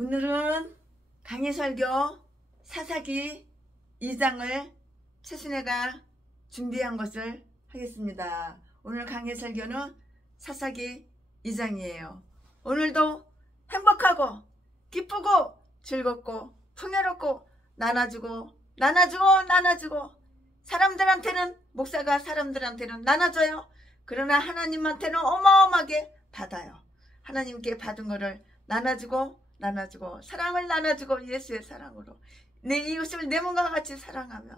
오늘은 강해설교 사사기 2장을 최순애가 준비한 것을 하겠습니다. 오늘 강해설교는 사사기 2장이에요. 오늘도 행복하고 기쁘고 즐겁고 풍요롭고 나눠주고 사람들한테는 목사가 사람들한테는 나눠줘요. 그러나 하나님한테는 어마어마하게 받아요. 하나님께 받은 거를 나눠주고 사랑을 나눠주고 예수의 사랑으로 내 이웃을 내 몸과 같이 사랑하며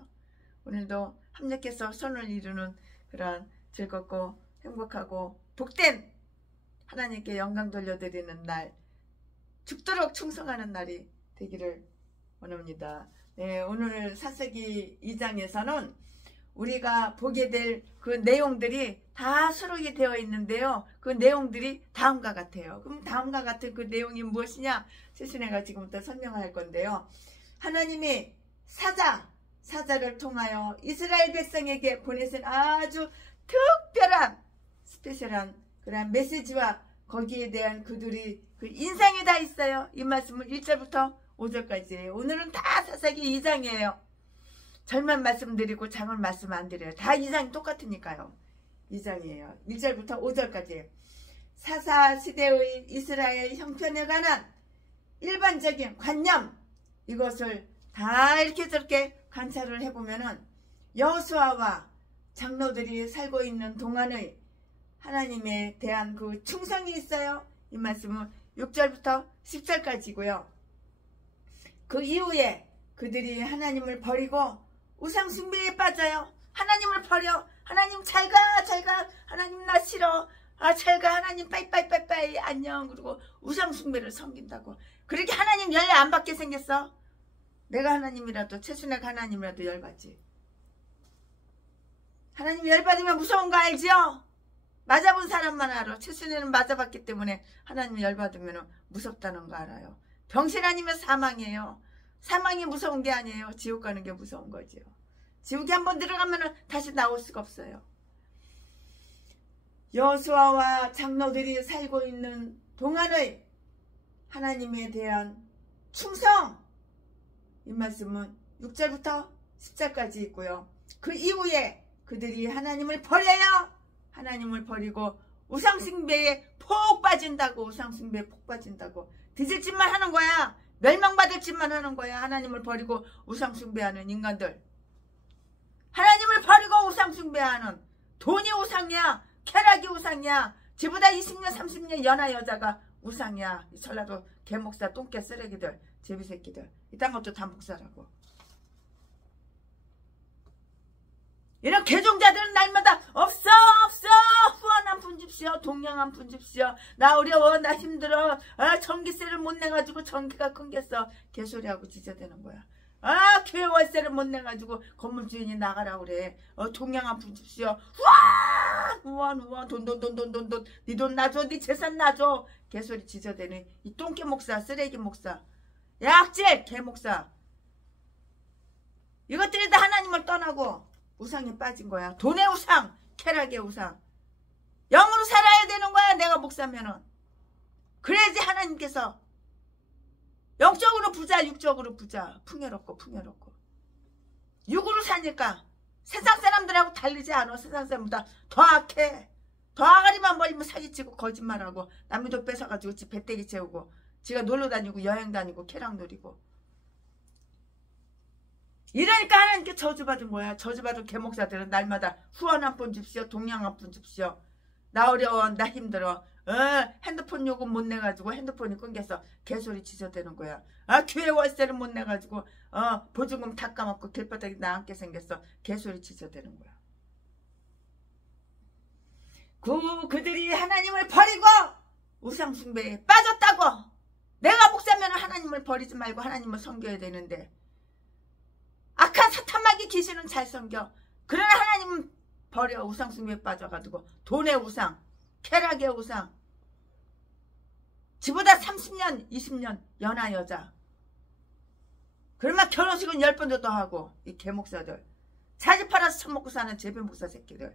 오늘도 합력해서 손을 이루는 그런 즐겁고 행복하고 복된 하나님께 영광 돌려드리는 날, 죽도록 충성하는 날이 되기를 원합니다. 네, 오늘 사사기 2장에서는 우리가 보게 될 그 내용들이 다 수록이 되어 있는데요. 그 내용들이 다음과 같아요. 그럼 다음과 같은 그 내용이 무엇이냐? 최순애가 지금부터 설명할 건데요. 하나님이 사자를 통하여 이스라엘 백성에게 보내신 아주 특별한 스페셜한 그런 메시지와 거기에 대한 그들이 그 인상이 다 있어요. 이 말씀은 1절부터 5절까지예요. 오늘은 다 사사기 2장이에요. 절만 말씀드리고 장을 말씀 안 드려요. 다 2장이 똑같으니까요. 2장이에요. 1절부터 5절까지. 사사시대의 이스라엘 형편에 관한 일반적인 관념, 이것을 다 이렇게 저렇게 관찰을 해보면은 여호수아와 장로들이 살고 있는 동안의 하나님에 대한 그 충성이 있어요. 이 말씀은 6절부터 10절까지고요. 그 이후에 그들이 하나님을 버리고 우상 숭배에 빠져요. 하나님을 버려. 하나님 잘가 하나님 나 싫어. 잘가 하나님 빠이빠이 안녕. 그리고 우상 숭배를 섬긴다고. 그렇게 하나님 열려 안 받게 생겼어. 내가 하나님이라도 최순애가 하나님이라도 열받지. 하나님 열받으면 무서운 거 알지요? 맞아본 사람만 알아. 최순애는 맞아봤기 때문에 하나님 열받으면 무섭다는 거 알아요. 병신 아니면 사망이에요. 사망이 무서운 게 아니에요. 지옥 가는 게 무서운 거지요. 지옥에 한번 들어가면 다시 나올 수가 없어요. 여호수아와 장로들이 살고 있는 동안의 하나님에 대한 충성, 이 말씀은 6절부터 10절까지 있고요. 그 이후에 그들이 하나님을 버려요. 하나님을 버리고 우상숭배에 폭 빠진다고. 우상숭배에 폭 빠진다고. 뒤질 짓만 하는 거야. 멸망받을 짓만 하는 거야. 하나님을 버리고 우상숭배하는 인간들. 하나님을 버리고 우상숭배하는, 돈이 우상이야. 쾌락이 우상이야. 지보다 20년 30년 연하 여자가 우상이야. 이 전라도 개목사 똥개 쓰레기들, 제비새끼들, 이딴 것도 다 목사라고. 이런 개종자들은 날마다 없어 후원 한 푼 줍시오. 동양 한 푼 줍시오. 나 어려워, 나 힘들어, 전기세를 못 내가지고 전기가 끊겼어. 개소리하고 지저대는 거야. 교회 월세를 못 내가지고 건물 주인이 나가라고 그래. 동양 한 푼 줍시오. 후원 돈 네 돈 놔줘, 네 재산 놔줘. 개소리 지저대는 이 똥개 목사, 쓰레기 목사, 약질 개목사. 이것들이 다 하나님을 떠나고 우상에 빠진 거야. 돈의 우상, 쾌락의 우상. 영으로 살아야 되는 거야. 내가 목사면은. 그래야지 하나님께서 영적으로 부자, 육적으로 부자. 풍요롭고. 육으로 사니까 세상 사람들하고 다르지 않아. 세상 사람보다 더 악해. 더 아가리만 벌리면 사기치고 거짓말하고 남의 돈 뺏어가지고 지 배때기 채우고 지가 놀러 다니고 여행 다니고 쾌락 누리고. 이러니까 하나님께 저주받은 거야. 저주받은 개목사들은 날마다 후원 한 푼 줍시오. 동양 한 푼 줍시오. 나 어려워, 나 힘들어. 핸드폰 요금 못 내가지고 핸드폰이 끊겨서 개소리 지저대는 거야. 교회 월세를 못 내가지고 보증금 다 까먹고 길바닥에 나앉게 생겼어. 개소리 지저대는 거야. 그들이 하나님을 버리고 우상숭배에 빠졌다고. 내가 목사면 하나님을 버리지 말고 하나님을 섬겨야 되는데 악한 사탄마귀 귀신은 잘 섬겨. 그러나 하나님은 버려. 우상숭배에 빠져가지고 돈의 우상, 쾌락의 우상, 지보다 30년 20년 연하 여자. 그러면 결혼식은 10번도 더 하고. 이 개목사들, 자지 팔아서 처먹고 사는 제비목사 새끼들.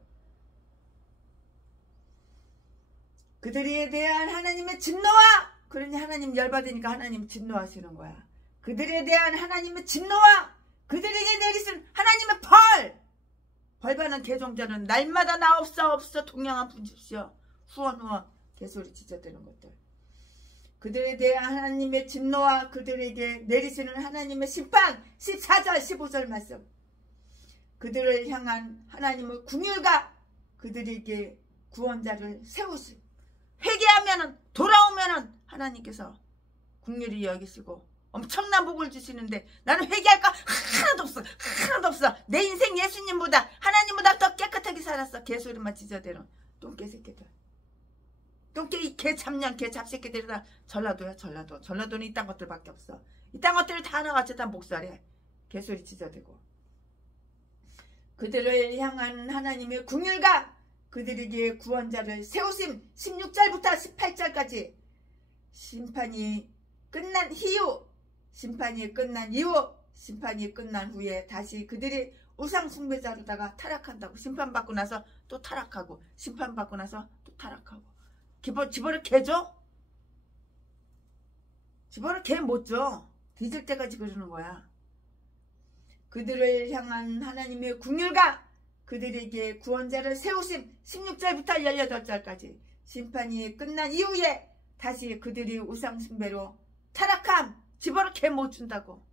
그들에 대한 하나님의 진노와 그러니 하나님 열받으니까 하나님 진노하시는 거야. 그들에 대한 하나님의 진노와 그들에게 내리신 하나님의 벌받는 개종자는 날마다 나 없어 동양한 분주시여 후원 개소리 짖어대는 것들. 그들에 대한 하나님의 진노와 그들에게 내리시는 하나님의 심판 14절 15절 말씀. 그들을 향한 하나님의 궁율과 그들에게 구원자를 세우심. 회개하면은 돌아오면은 하나님께서 궁율이 여기시고 엄청난 복을 주시는데 나는 회개할 거 하나도 없어. 내 인생 예수님보다 하나님보다 더 깨끗하게 살았어. 개소리만 짖어대는 똥개 새끼들. 똥개 이 개 잡년 개 잡새끼들이다. 전라도야 전라도. 전라도는 이딴 것들밖에 없어. 이딴 것들을 다 하나같이 다 목살해. 개소리 짖어대고. 그들을 향한 하나님의 궁율과 그들에게 구원자를 세우심 16절부터 18절까지. 심판이 끝난 후에 다시 그들이 우상 숭배자로다가 타락한다고. 심판받고 나서 또 타락하고 심판받고 나서 또 타락하고. 집어를 개줘? 집어를 개 못 줘. 뒤질 때까지 그러는 거야. 그들을 향한 하나님의 궁율과 그들에게 구원자를 세우심 16절부터 18절까지. 심판이 끝난 이후에 다시 그들이 우상 숭배로 타락함. 집어를 개 못 준다고.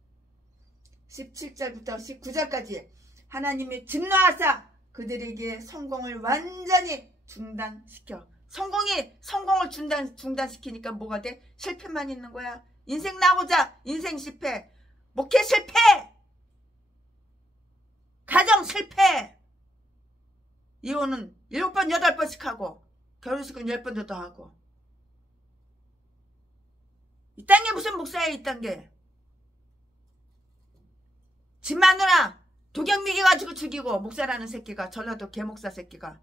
17절부터 19절까지. 하나님이 진노하사 그들에게 성공을 완전히 중단시켜. 성공을 중단시키니까 뭐가 돼? 실패만 있는 거야. 인생 나고자 인생 실패, 목회 실패, 가정 실패, 이혼은 7번 8번씩 하고 결혼식은 10번도 더 하고. 이딴 게 무슨 목사야. 이딴 게 집 마누라 독약미기 가지고 죽이고. 목사라는 새끼가, 전라도 개목사 새끼가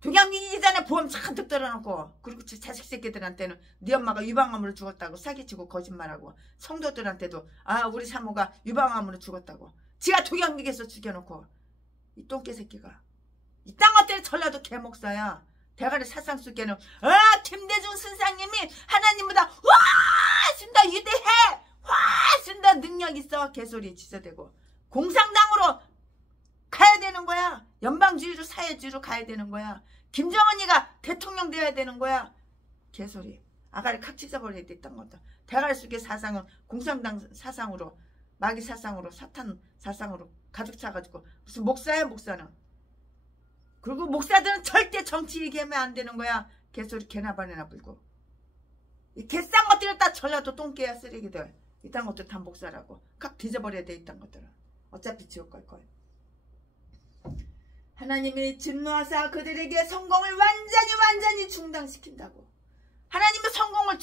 독약미기 전에 보험 잔뜩 들어놓고, 그리고 자식 새끼들한테는 네 엄마가 유방암으로 죽었다고 사기치고 거짓말하고, 성도들한테도 우리 사모가 유방암으로 죽었다고 지가 독약미기에서 죽여놓고. 이 똥개 새끼가 이딴 것들이 전라도 개목사야. 대가리 사상 속에는 김대중 선생님이 하나님보다 훨씬 더 위대해, 훨씬 더 능력 있어. 개소리 짖어대고. 공산당으로 가야 되는 거야. 연방주의로 사회주의로 가야 되는 거야. 김정은이가 대통령 돼야 되는 거야. 개소리. 아가리 칵 찢어버려야 돼. 있던 것도. 대가리 속의 사상은 공산당 사상으로, 마귀 사상으로, 사탄 사상으로 가득 차가지고. 무슨 목사야 목사는. 그리고 목사들은 절대 정치 얘기하면 안 되는 거야. 개소리 개나 바네나 불고. 이 개싼 것들은 다 전라도 똥개야. 쓰레기들. 이딴 것도 다 목사라고. 칵 뒤져버려야 돼. 이딴 것들은. 어차피 지옥 갈 거야. 하나님이 진노하사 그들에게 성공을 완전히 중단시킨다고. 하나님의 성공을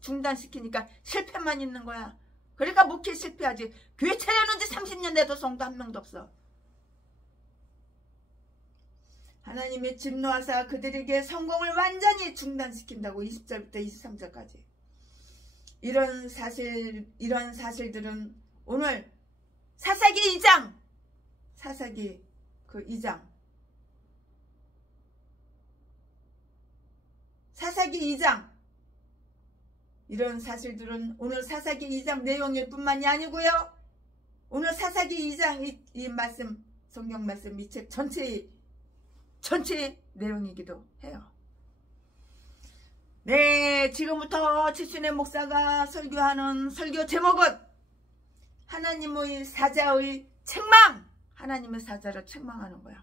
중단시키니까 실패만 있는 거야. 그러니까 목회 실패하지. 교회 차려놓은 지 30년 돼도 성도 한 명도 없어. 하나님이 진노하사 그들에게 성공을 완전히 중단시킨다고. 20절부터 23절까지. 이런 사실들은 오늘 사사기 2장, 사사기 그 2장, 사사기 2장, 이런 사실들은 오늘 사사기 2장 내용일 뿐만이 아니고요. 오늘 사사기 2장 이 말씀, 성경 말씀, 이 책 전체의 내용이기도 해요. 네, 지금부터 최순애 목사가 설교하는 설교 제목은 하나님의 사자의 책망. 하나님의 사자를 책망하는 거야.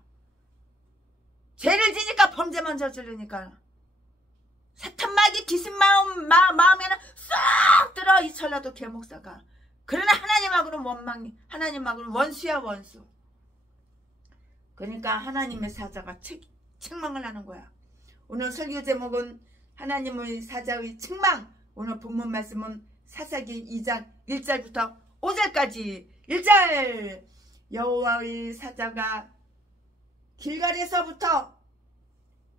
죄를 지니까 범죄만 저지르니까 사탄 마귀 귀신 마음에는 쏙 들어. 이 전라도 개목사가. 그러나 하나님하고는 원망이, 하나님하고는 원수야 원수. 그러니까 하나님의 사자가 책망을 하는 거야. 오늘 설교 제목은 하나님의 사자의 책망. 오늘 본문 말씀은 사사기 2장 1절부터 5절까지. 1절. 여호와의 사자가 길갈에서부터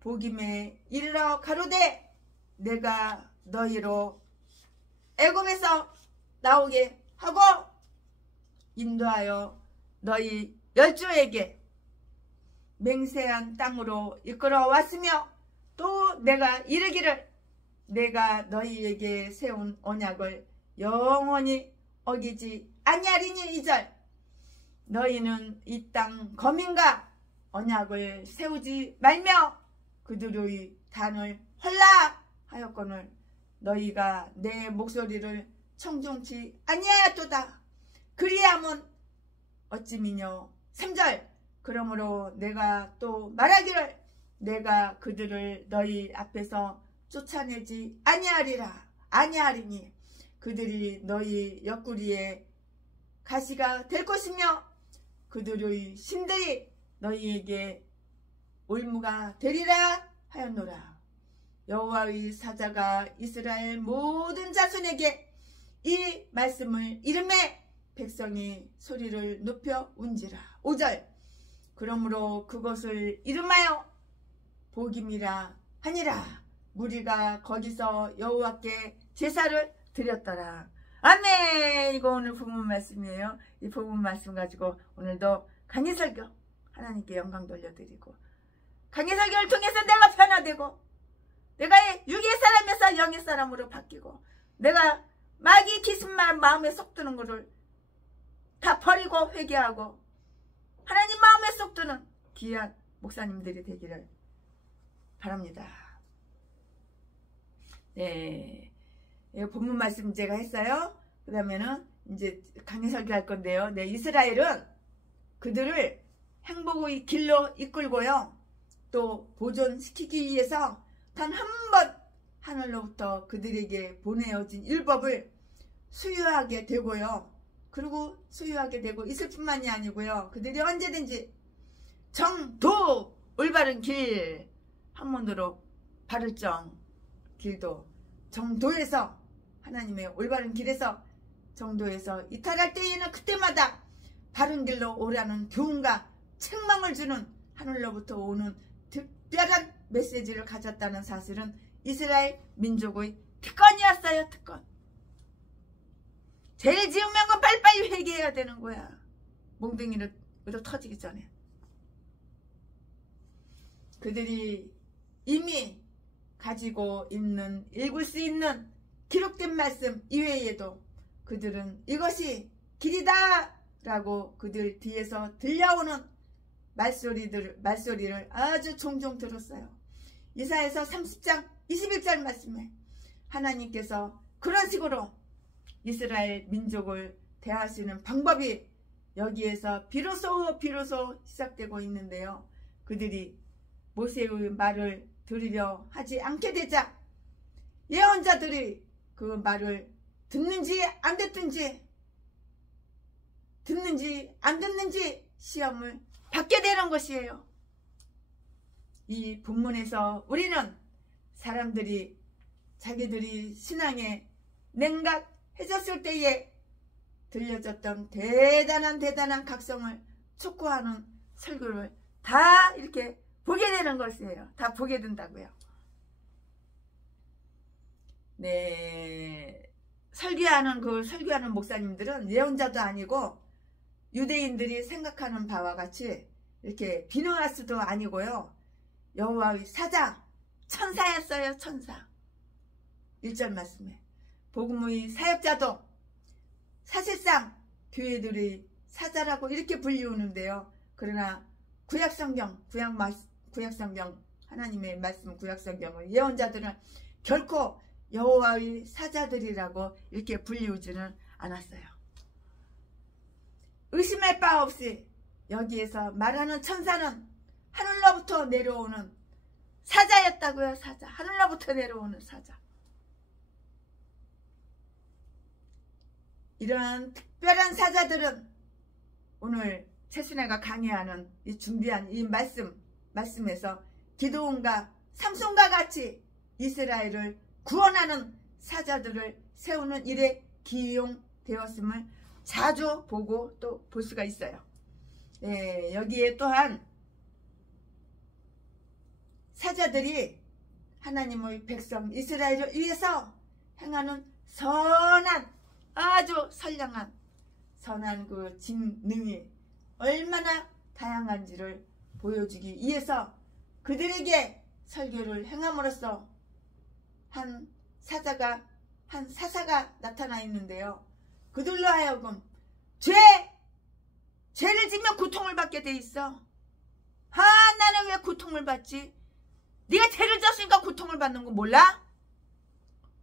보김에 이르러 가로되 내가 너희로 애굽에서 나오게 하고 인도하여 너희 열조에게 맹세한 땅으로 이끌어 왔으며 또 내가 이르기를 내가 너희에게 세운 언약을 영원히 어기지 아니하리니. 2절 너희는 이 땅 거민과 언약을 세우지 말며 그들의 단을 헐라 하였거늘 너희가 내 목소리를 청종치 아니하였도다. 그리함은 어찌미뇨. 3절 그러므로 내가 또 말하기를 내가 그들을 너희 앞에서 쫓아내지 아니하리니 그들이 너희 옆구리에 가시가 될 것이며 그들의 신들이 너희에게 올무가 되리라 하였노라. 여호와의 사자가 이스라엘 모든 자손에게 이 말씀을 이르매 백성이 소리를 높여 운지라. 5절 그러므로 그것을 이름하여 복임이라 하니라. 무리가 거기서 여호와께 제사를 드렸더라. 아멘. 이거 오늘 본문 말씀이에요. 이 본문 말씀 가지고 오늘도 강의 설교 하나님께 영광 돌려드리고 강의 설교를 통해서 내가 변화되고 내가 육의 사람에서 영의 사람으로 바뀌고 내가 마귀 기승만 마음에 쏙 드는 것을 다 버리고 회개하고 하나님 마음에 쏙 드는 귀한 목사님들이 되기를 바랍니다. 네, 본문 말씀 제가 했어요. 그 다음에는 이제 강의 설교할 건데요. 네, 이스라엘은 그들을 행복의 길로 이끌고요. 또 보존시키기 위해서 단 한 번 하늘로부터 그들에게 보내어진 율법을 수유하게 되고요. 그리고 수유하게 되고 있을 뿐만이 아니고요. 그들이 언제든지 정도 올바른 길 한문으로 바를정 길도 정도에서 하나님의 올바른 길에서 정도에서 이탈할 때에는 그때마다 바른 길로 오라는 교훈과 책망을 주는 하늘로부터 오는 특별한 메시지를 가졌다는 사실은 이스라엘 민족의 특권이었어요. 특권. 죄를 지으면 건 빨리빨리 회개해야 되는 거야. 몽둥이로 터지기 전에. 그들이 이미 가지고 있는 읽을 수 있는 기록된 말씀 이외에도 그들은 이것이 길이다 라고 그들 뒤에서 들려오는 말소리를 아주 종종 들었어요. 이사야서 30장 21절 말씀에 하나님께서 그런 식으로 이스라엘 민족을 대하시는 방법이 여기에서 비로소 시작되고 있는데요. 그들이 모세의 말을 들으려 하지 않게 되자 예언자들이 그 말을 듣는지 안 듣는지 시험을 받게 되는 것이에요. 이 본문에서 우리는 사람들이 자기들이 신앙에 냉각해졌을 때에 들려졌던 대단한 각성을 촉구하는 설교를 다 이렇게 보게 되는 것이에요. 다 보게 된다고요. 네, 설교하는 목사님들은 예언자도 아니고 유대인들이 생각하는 바와 같이 이렇게 비누할 수도 아니고요. 여호와의 사자, 천사였어요. 천사. 1절 말씀에 복음의 사역자도 사실상 교회들이 사자라고 이렇게 불리우는데요. 그러나 구약성경 하나님의 말씀 구약성경을 예언자들은 결코 여호와의 사자들이라고 이렇게 불리우지는 않았어요. 의심할 바 없이 여기에서 말하는 천사는 하늘로부터 내려오는 사자였다고요. 사자. 하늘로부터 내려오는 사자. 이러한 특별한 사자들은 오늘 최순애가 강의하는 준비한 이 말씀에서 기드온과 삼손과 같이 이스라엘을 구원하는 사자들을 세우는 일에 기용되었음을 자주 보고 또 볼 수가 있어요. 네, 여기에 또한 사자들이 하나님의 백성 이스라엘을 위해서 행하는 아주 선한 그 직능이 얼마나 다양한지를 보여주기 위해서 그들에게 설교를 행함으로써 한 사사가 나타나 있는데요. 그들로 하여금 죄를 지면 고통을 받게 돼 있어. 나는 왜 고통을 받지? 네가 죄를 졌으니까 고통을 받는 거 몰라?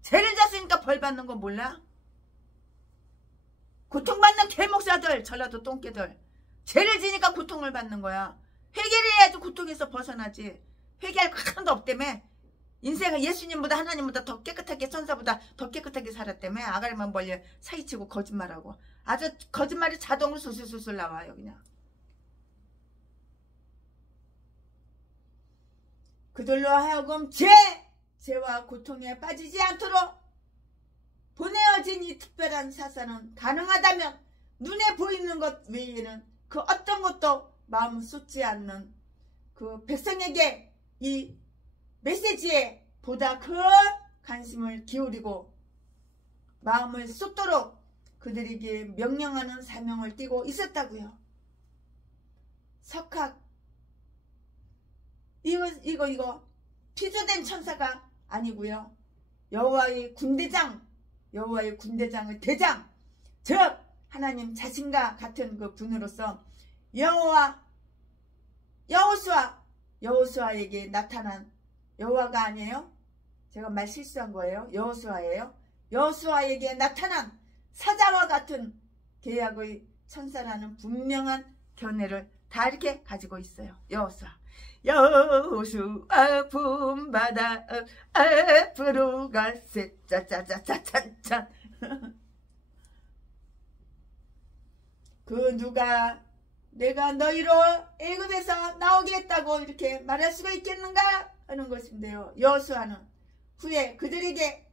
죄를 졌으니까 벌 받는 거 몰라? 고통받는 개목사들, 전라도 똥개들, 죄를 지니까 고통을 받는 거야. 회개를 해야지 고통에서 벗어나지. 회개할 거 하나도 없다며. 인생은 예수님보다 하나님보다 더 깨끗하게, 천사보다 더 깨끗하게 살았다며. 아가리만 벌려 사기치고 거짓말하고. 아주 거짓말이 자동으로 술술술 나와요 그냥. 그들로 하여금 죄와 고통에 빠지지 않도록 보내어진 이 특별한 사사는 가능하다면 눈에 보이는 것 외에는 그 어떤 것도 마음 쏟지 않는 그 백성에게 이 메시지에 보다 큰 관심을 기울이고 마음을 쏟도록 그들에게 명령하는 사명을 띠고 있었다고요. 석학 이거 피조된 천사가 아니고요. 여호와의 군대장의 대장, 즉 하나님 자신과 같은 그 분으로서 여호수아에게 나타난, 여호와가 아니에요. 제가 말 실수한 거예요. 여호수아예요. 여호수아에게 나타난 사자와 같은 계약의 천사라는 분명한 견해를 다 이렇게 가지고 있어요. 여호수아 품바다 앞으로 가세 짜짜짜짜짠짠. 그 누가 내가 너희로 애굽에서 나오게 했다고 이렇게 말할 수가 있겠는가 하는 것인데요. 여호수아는 후에 그들에게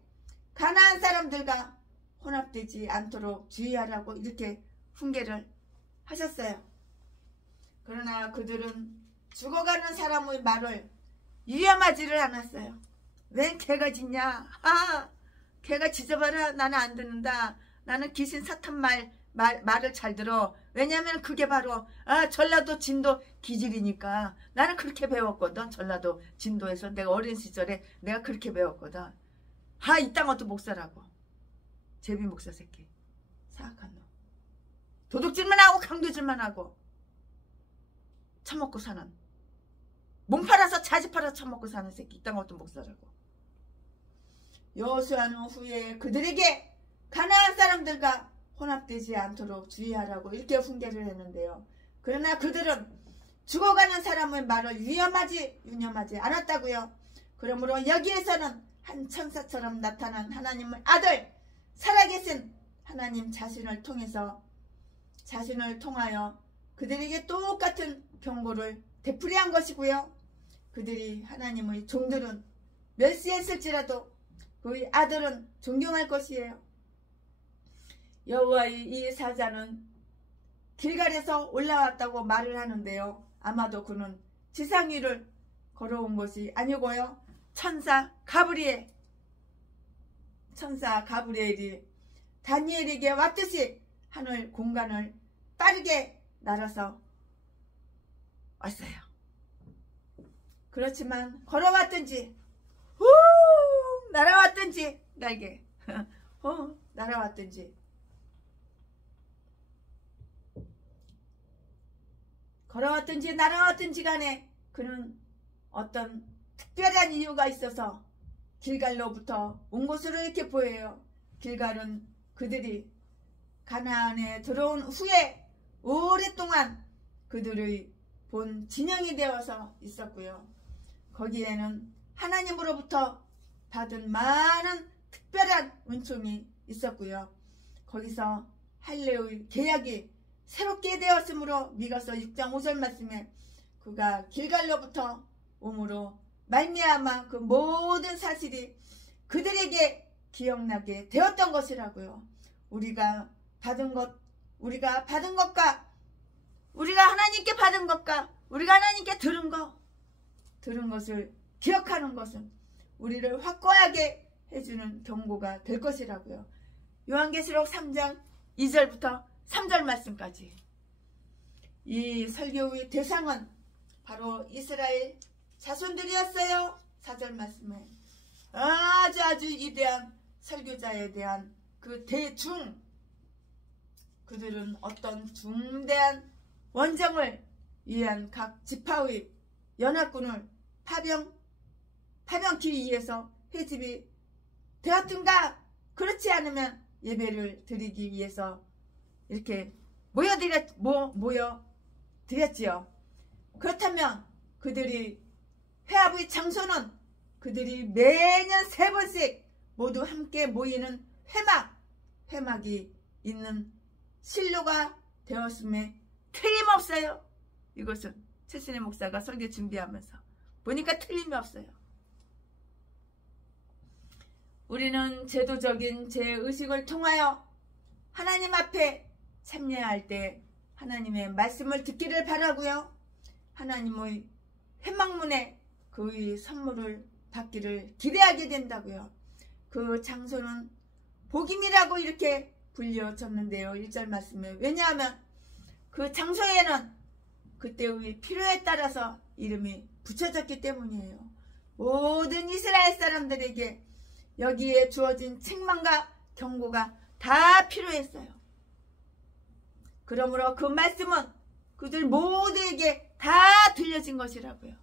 가나안 사람들과 혼합되지 않도록 주의하라고 이렇게 훈계를 하셨어요. 그러나 그들은 죽어가는 사람의 말을 위험하지를 않았어요. 웬 개가 짖냐? 개가 짖어봐라. 나는 안 듣는다. 나는 귀신 사탄 말을 잘 들어. 왜냐하면 그게 바로 전라도 진도 기질이니까. 나는 그렇게 배웠거든. 전라도 진도에서 내가 어린 시절에 내가 그렇게 배웠거든. 이딴 것도 목사라고. 제비 목사 새끼. 사악한 놈. 도둑질만 하고 강도질만 하고 처먹고 사는, 몸 팔아서 자지 팔아서 처먹고 사는 새끼. 이딴 것도 목사라고. 여호수아는 후에 그들에게 가나안 사람들과 혼합되지 않도록 주의하라고 이렇게 훈계를 했는데요. 그러나 그들은 죽어가는 사람의 말을 유념하지 않았다고요. 그러므로 여기에서는 한 천사처럼 나타난 하나님의 아들, 살아계신 하나님 자신을 통하여 그들에게 똑같은 경고를 되풀이한 것이고요. 그들이 하나님의 종들은 멸시했을지라도 그의 아들은 존경할 것이에요. 여호와의 이 사자는 길갈에서 올라왔다고 말을 하는데요. 아마도 그는 지상 위를 걸어온 것이 아니고요. 천사 가브리엘이 다니엘에게 왔듯이 하늘 공간을 빠르게 날아서 왔어요. 그렇지만 걸어왔든지 날아왔든지 날개 날아왔든지 걸어왔든지 날아왔든지 간에 그는 어떤 특별한 이유가 있어서 길갈로부터 온 것으로 이렇게 보여요. 길갈은 그들이 가나안에 들어온 후에 오랫동안 그들의 본 진영이 되어서 있었고요. 거기에는 하나님으로부터 받은 많은 특별한 은총이 있었고요. 거기서 할례의 계약이 새롭게 되었으므로 미가서 6장 5절 말씀에 그가 길갈로부터 오므로 말미암아 그 모든 사실이 그들에게 기억나게 되었던 것이라고요. 우리가 받은 것과 우리가 하나님께 받은 것과 우리가 하나님께 들은 것을 기억하는 것은 우리를 확고하게 해주는 경고가 될 것이라고요. 요한계시록 3장 2절부터 3절 말씀까지. 이 설교의 대상은 바로 이스라엘 자손들이었어요. 4절 말씀에 아주 위대한 설교자에 대한 그 대중, 그들은 어떤 중대한 원정을 위한 각 지파의 연합군을 파병기 위해서 회집이 되었든가, 그렇지 않으면 예배를 드리기 위해서 이렇게 모여드렸지요. 그렇다면 그들이 회합의 장소는 그들이 매년 3번씩 모두 함께 모이는 회막이 있는 실로가 되었음에 틀림없어요. 이것은 최순애 목사가 설교 준비하면서 보니까 틀림이 없어요. 우리는 제도적인 제의식을 통하여 하나님 앞에 참여할 때 하나님의 말씀을 듣기를 바라고요. 하나님의 회막문에 그의 선물을 받기를 기대하게 된다고요. 그 장소는 복임이라고 이렇게 불려졌는데요. 1절 말씀에. 왜냐하면 그 장소에는 그때의 필요에 따라서 이름이 붙여졌기 때문이에요. 모든 이스라엘 사람들에게 여기에 주어진 책망과 경고가 다 필요했어요. 그러므로 그 말씀은 그들 모두에게 다 들려진 것이라고요.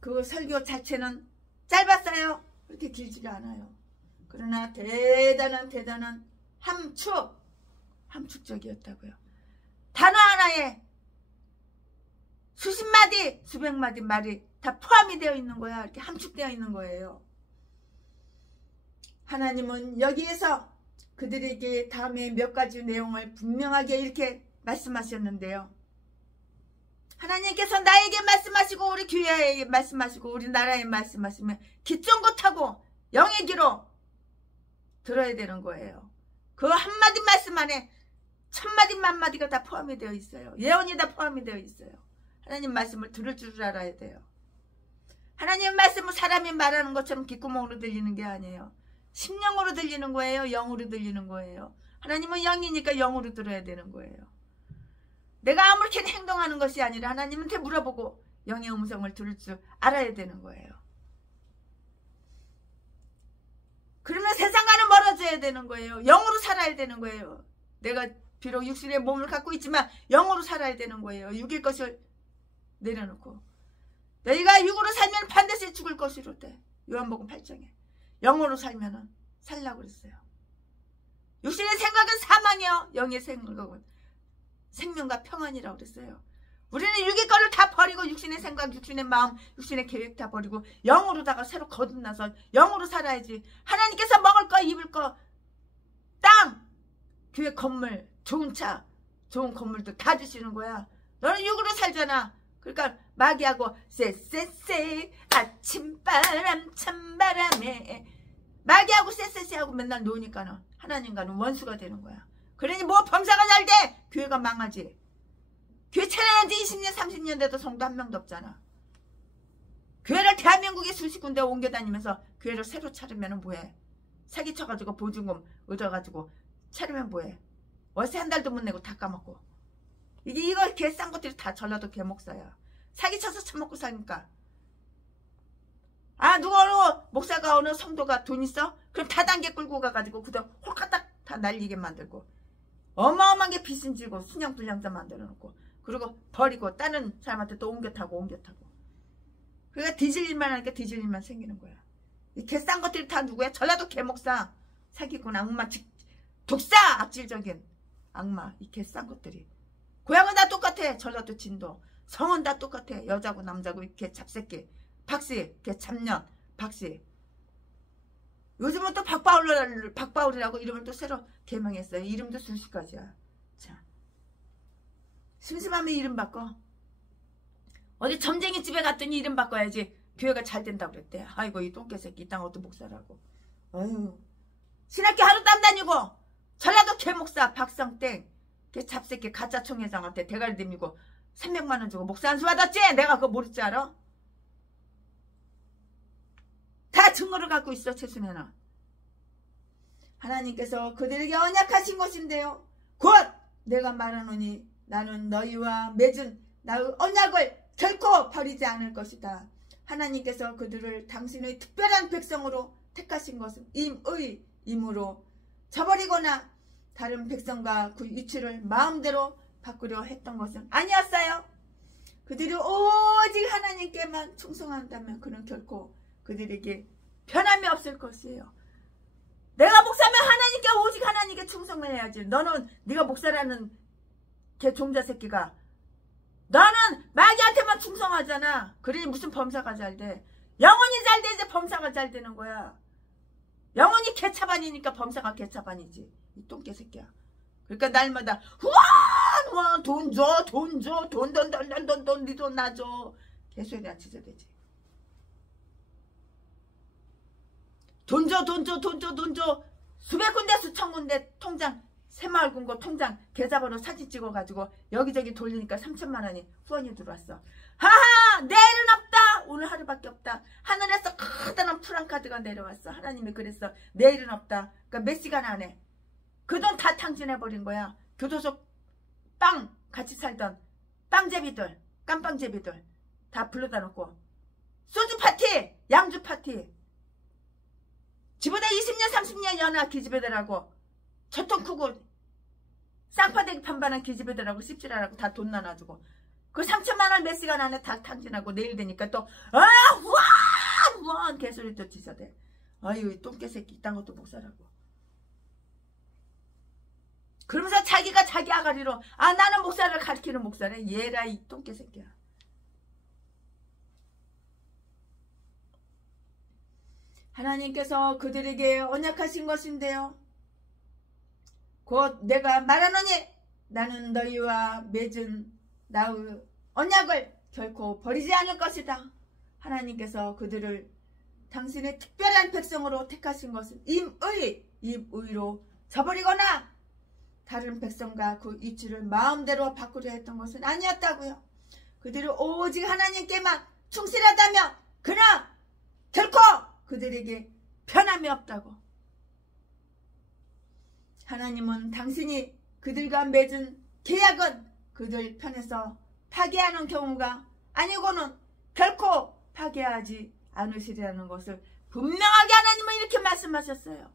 그 설교 자체는 짧았어요. 그렇게 길지가 않아요. 그러나 대단한 함축적이었다고요. 단어 하나에 수십 마디, 수백 마디 말이 다 포함이 되어 있는 거야. 이렇게 함축되어 있는 거예요. 하나님은 여기에서 그들에게 다음에 몇 가지 내용을 분명하게 이렇게 말씀하셨는데요. 하나님께서 나에게 말씀하시고 우리 교회에 말씀하시고 우리 나라에 말씀하시면 귀 쫑긋하고 영의 귀로 들어야 되는 거예요. 그 한마디 말씀 안에 1000마디 만마디가 다 포함이 되어 있어요. 예언이 다 포함이 되어 있어요. 하나님 말씀을 들을 줄 알아야 돼요. 하나님 말씀은 사람이 말하는 것처럼 귓구멍으로 들리는 게 아니에요. 심령으로 들리는 거예요. 영으로 들리는 거예요. 하나님은 영이니까 영으로 들어야 되는 거예요. 내가 아무렇게 행동하는 것이 아니라 하나님한테 물어보고 영의 음성을 들을 줄 알아야 되는 거예요. 그러면 세상과는 멀어져야 되는 거예요. 영으로 살아야 되는 거예요. 내가 비록 육신의 몸을 갖고 있지만 영으로 살아야 되는 거예요. 육일 것을 내려놓고 너희가 육으로 살면 반드시 죽을 것이로되 요한복음 8장에 영으로 살면은 살라고 그랬어요. 육신의 생각은 사망이요 영의 생각은 생명과 평안이라고 그랬어요. 우리는 육의 거를 다 버리고 육신의 생각, 육신의 마음, 육신의 계획 다 버리고 영으로다가 새로 거듭나서 영으로 살아야지. 하나님께서 먹을 거, 입을 거, 땅, 교회 건물, 좋은 차, 좋은 건물도 다 주시는 거야. 너는 육으로 살잖아. 그러니까 마귀하고 쎄쎄쎄 아침바람 찬바람에 마귀하고 쎄쎄쎄하고 맨날 노니까는 하나님과는 원수가 되는 거야. 그러니 뭐 범사가 잘 돼? 교회가 망하지. 교회 차려놓은 지 20년 30년 돼도 성도 한 명도 없잖아. 교회를 대한민국에 수십 군데 옮겨다니면서 교회를 새로 차리면 뭐해? 사기쳐가지고 보증금 얻어가지고 차리면 뭐해? 월세 한 달도 못 내고 다 까먹고. 이거 개 싼 것들이 다 전라도 개목사야. 사기쳐서 처먹고 사니까. 아 누가 어느 목사가 어느 성도가 돈 있어? 그럼 다단계 끌고 가가지고 그냥 홀카닥 다 날리게 만들고 어마어마하게 빚은 지고 순영불량자 만들어 놓고 그리고 버리고 다른 사람한테 또 옮겨 타고 그러니까 뒤질 일만 하니까 뒤질 일만 생기는 거야. 이 개싼 것들이 다 누구야? 전라도 개목사 사기꾼 악마 독사 악질적인 악마 이 개싼 것들이 고향은 다 똑같아. 전라도 진도 성은 다 똑같아. 여자고 남자고 이렇게 잡새끼 박씨 개 참년 박씨. 요즘은 또 박바울이라고 이름을 또 새로 개명했어요. 이름도 수십 가지야. 자, 심심하면 이름 바꿔. 어디 점쟁이 집에 갔더니 이름 바꿔야지 교회가 잘 된다고 그랬대. 아이고 이 똥개새끼 이 땅 어떤 목사라고. 아유 신학교 하루 땀 다니고 전라도 개목사 박성땡 걔 잡새끼 가짜 총회장한테 대가리 내밀고 300만 원 주고 목사 안수 받았지? 내가 그거 모를 줄 알아? 다 증거를 갖고 있어. 최순애는. 하나님께서 그들에게 언약하신 것인데요. 곧 내가 말하노니 나는 너희와 맺은 나의 언약을 결코 버리지 않을 것이다. 하나님께서 그들을 당신의 특별한 백성으로 택하신 것은 임으로 저버리거나 다른 백성과 그 위치를 마음대로 바꾸려 했던 것은 아니었어요. 그들이 오직 하나님께만 충성한다면 그는 결코 그들에게 변함이 없을 것이에요. 내가 목사면 하나님께 오직 하나님께 충성을 해야지. 너는 네가 목사라는 개 종자 새끼가 너는 마귀한테만 충성하잖아. 그러니 무슨 범사가 잘 돼. 영혼이 잘 돼야지 범사가 잘 되는 거야. 영혼이 개차반이니까 범사가 개차반이지. 이 똥개 새끼야. 그러니까 날마다 우와 돈 줘, 돈 줘, 돈 네 돈 나 줘. 개소리나 치셔야 되지. 돈 줘. 수백 군데 수천 군데 통장 새마을 금고 통장 계좌번호 사진 찍어가지고 여기저기 돌리니까 3천만 원이 후원이 들어왔어. 하하! 내일은 없다. 오늘 하루밖에 없다. 하늘에서 커다란 프랑카드가 내려왔어. 하나님이 그랬어. 내일은 없다. 그러니까 몇 시간 안에 그 돈 다 탕진해버린 거야. 교도소 빵 같이 살던 빵제비들, 깜빵제비들 다 불러다 놓고 소주 파티, 양주 파티, 집어다 20년 30년 연하 기집애들하고 저통 크고 쌍파대기 판반한 기집애들하고 씹질하라고 다 돈 나눠주고 그 3천만 원 몇 시간 안에 다 탕진하고 내일 되니까 또 우와 개소리 또 치셔대. 아유 똥개 새끼 이딴 것도 못 살라고. 그러면서 자기가 자기 아가리로 나는 목사를 가르치는 목사래. 얘라 이 똥개 새끼야. 하나님께서 그들에게 언약하신 것인데요. 곧 내가 말하노니 나는 너희와 맺은 나의 언약을 결코 버리지 않을 것이다. 하나님께서 그들을 당신의 특별한 백성으로 택하신 것은 임의로 저버리거나 다른 백성과 그 이치를 마음대로 바꾸려 했던 것은 아니었다고요. 그들이 오직 하나님께만 충실하다면 그나 결코 그들에게 변함이 없다고. 하나님은 당신이 그들과 맺은 계약은 그들 편에서 파괴하는 경우가 아니고는 결코 파괴하지 않으시리라는 것을 분명하게 하나님은 이렇게 말씀하셨어요.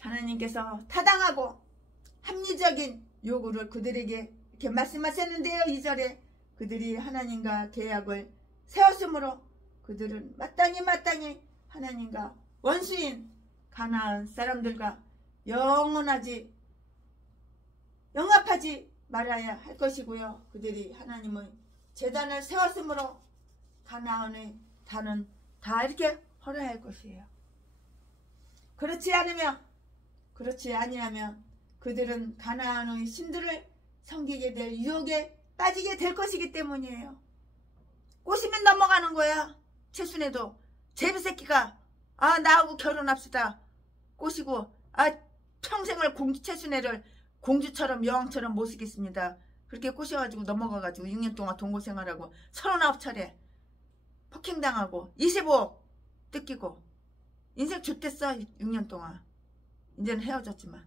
하나님께서 타당하고 합리적인 요구를 그들에게 이렇게 말씀하셨는데요. 2절에 그들이 하나님과 계약을 세웠으므로 그들은 마땅히 하나님과 원수인 가나안 사람들과 영합하지 말아야 할 것이고요. 그들이 하나님의 제단을 세웠으므로 가나안의 단은 다 이렇게 헐어야 할 것이에요. 그렇지 아니하면 그들은 가나안의 신들을 섬기게 될 유혹에 빠지게 될 것이기 때문이에요. 꼬시면 넘어가는 거야. 최순애도 제비새끼가 나하고 결혼합시다 꼬시고 평생을 최순애를 공주처럼 여왕처럼 모시겠습니다. 그렇게 꼬셔가지고 넘어가가지고 6년 동안 동거생활하고 39차례 폭행당하고 25억 뜯기고 인생 좆됐어. 6년 동안. 이제는 헤어졌지만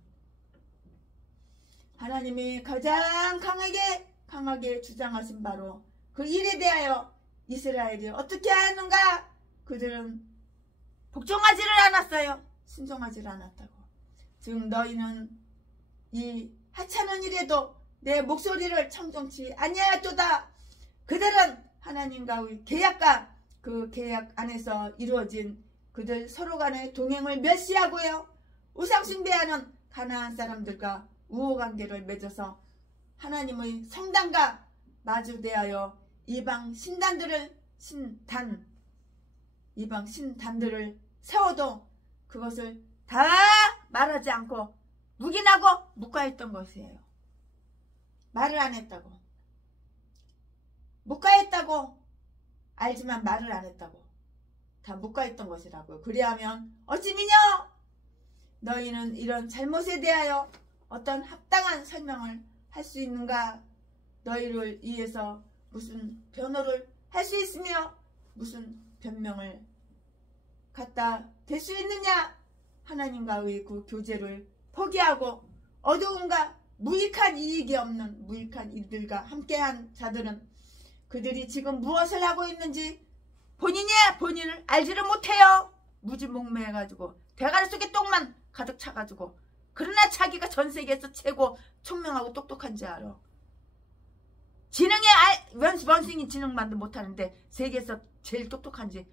하나님이 가장 강하게 주장하신 바로 그 일에 대하여 이스라엘이 어떻게 하는가? 그들은 복종하지를 않았어요. 순종하지를 않았다고. 즉 너희는 이 하찮은 일에도 내 목소리를 청종치 아니하였도다. 그들은 하나님과의 계약과 그 계약 안에서 이루어진 그들 서로 간의 동행을 멸시하고요. 우상숭배하는 가나안 사람들과 우호관계를 맺어서 하나님의 성당과 마주대하여 이방 신단들을 세워도 그것을 다 말하지 않고 묵인하고 묵과했던 것이에요. 말을 안 했다고. 묵과했다고. 알지만 말을 안 했다고. 다 묵과했던 것이라고요. 그리하면 어찌 미냐? 너희는 이런 잘못에 대하여 어떤 합당한 설명을 할 수 있는가? 너희를 위해서 무슨 변호를 할 수 있으며 무슨 변명을 갖다 댈 수 있느냐? 하나님과의 그 교제를 포기하고 어두움과 무익한 이익이 없는 무익한 일들과 함께한 자들은 그들이 지금 무엇을 하고 있는지 본인이 본인을 알지를 못해요. 무지몽매해가지고 대가리 속에 똥만 가득 차가지고. 그러나 자기가 전 세계에서 최고 총명하고 똑똑한지 알아. 지능에 원숭이 지능만도 못하는데 세계에서 제일 똑똑한지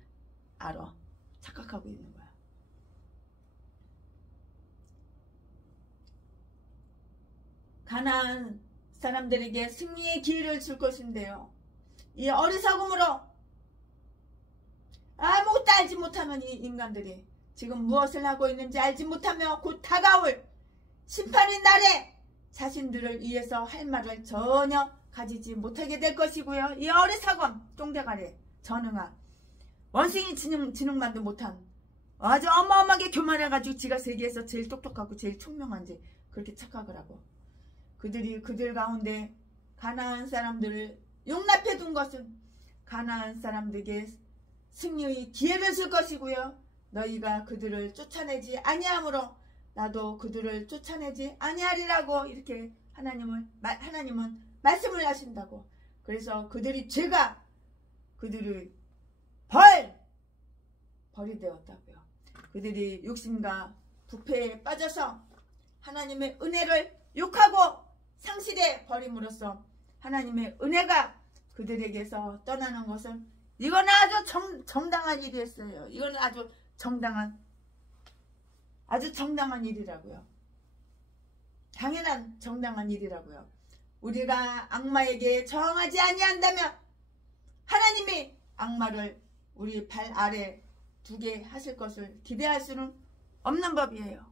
알아. 착각하고 있는 거야. 가나안 사람들에게 승리의 기회를 줄 것인데요. 이 어리석음으로 아무것도 알지 못하면 이 인간들이 지금 무엇을 하고 있는지 알지 못하며 곧 다가올 심판의 날에 자신들을 위해서 할 말을 전혀 가지지 못하게 될 것이고요. 이 어리석은 똥대가리 전응아 원숭이 지능만도 못한 아주 어마어마하게 교만해가지고 지가 세계에서 제일 똑똑하고 제일 총명한지 그렇게 착각을 하고 그들이 그들 가운데 가나안 사람들을 용납해 둔 것은 가나안 사람들에게 승리의 기회를 줄 것이고요. 너희가 그들을 쫓아내지 아니하므로 나도 그들을 쫓아내지 아니하리라고 이렇게 하나님은 말씀을 하신다고. 그래서 그들이 죄가 그들의 벌이 되었다고요. 그들이 욕심과 부패에 빠져서 하나님의 은혜를 욕하고 상실해 버림으로써 하나님의 은혜가 그들에게서 떠나는 것은 이건 아주 정당한 일이었어요. 이건 아주 정당한 일이라고요. 당연한 정당한 일이라고요. 우리가 악마에게 저항하지 아니한다면 하나님이 악마를 우리 발 아래 두게 하실 것을 기대할 수는 없는 법이에요.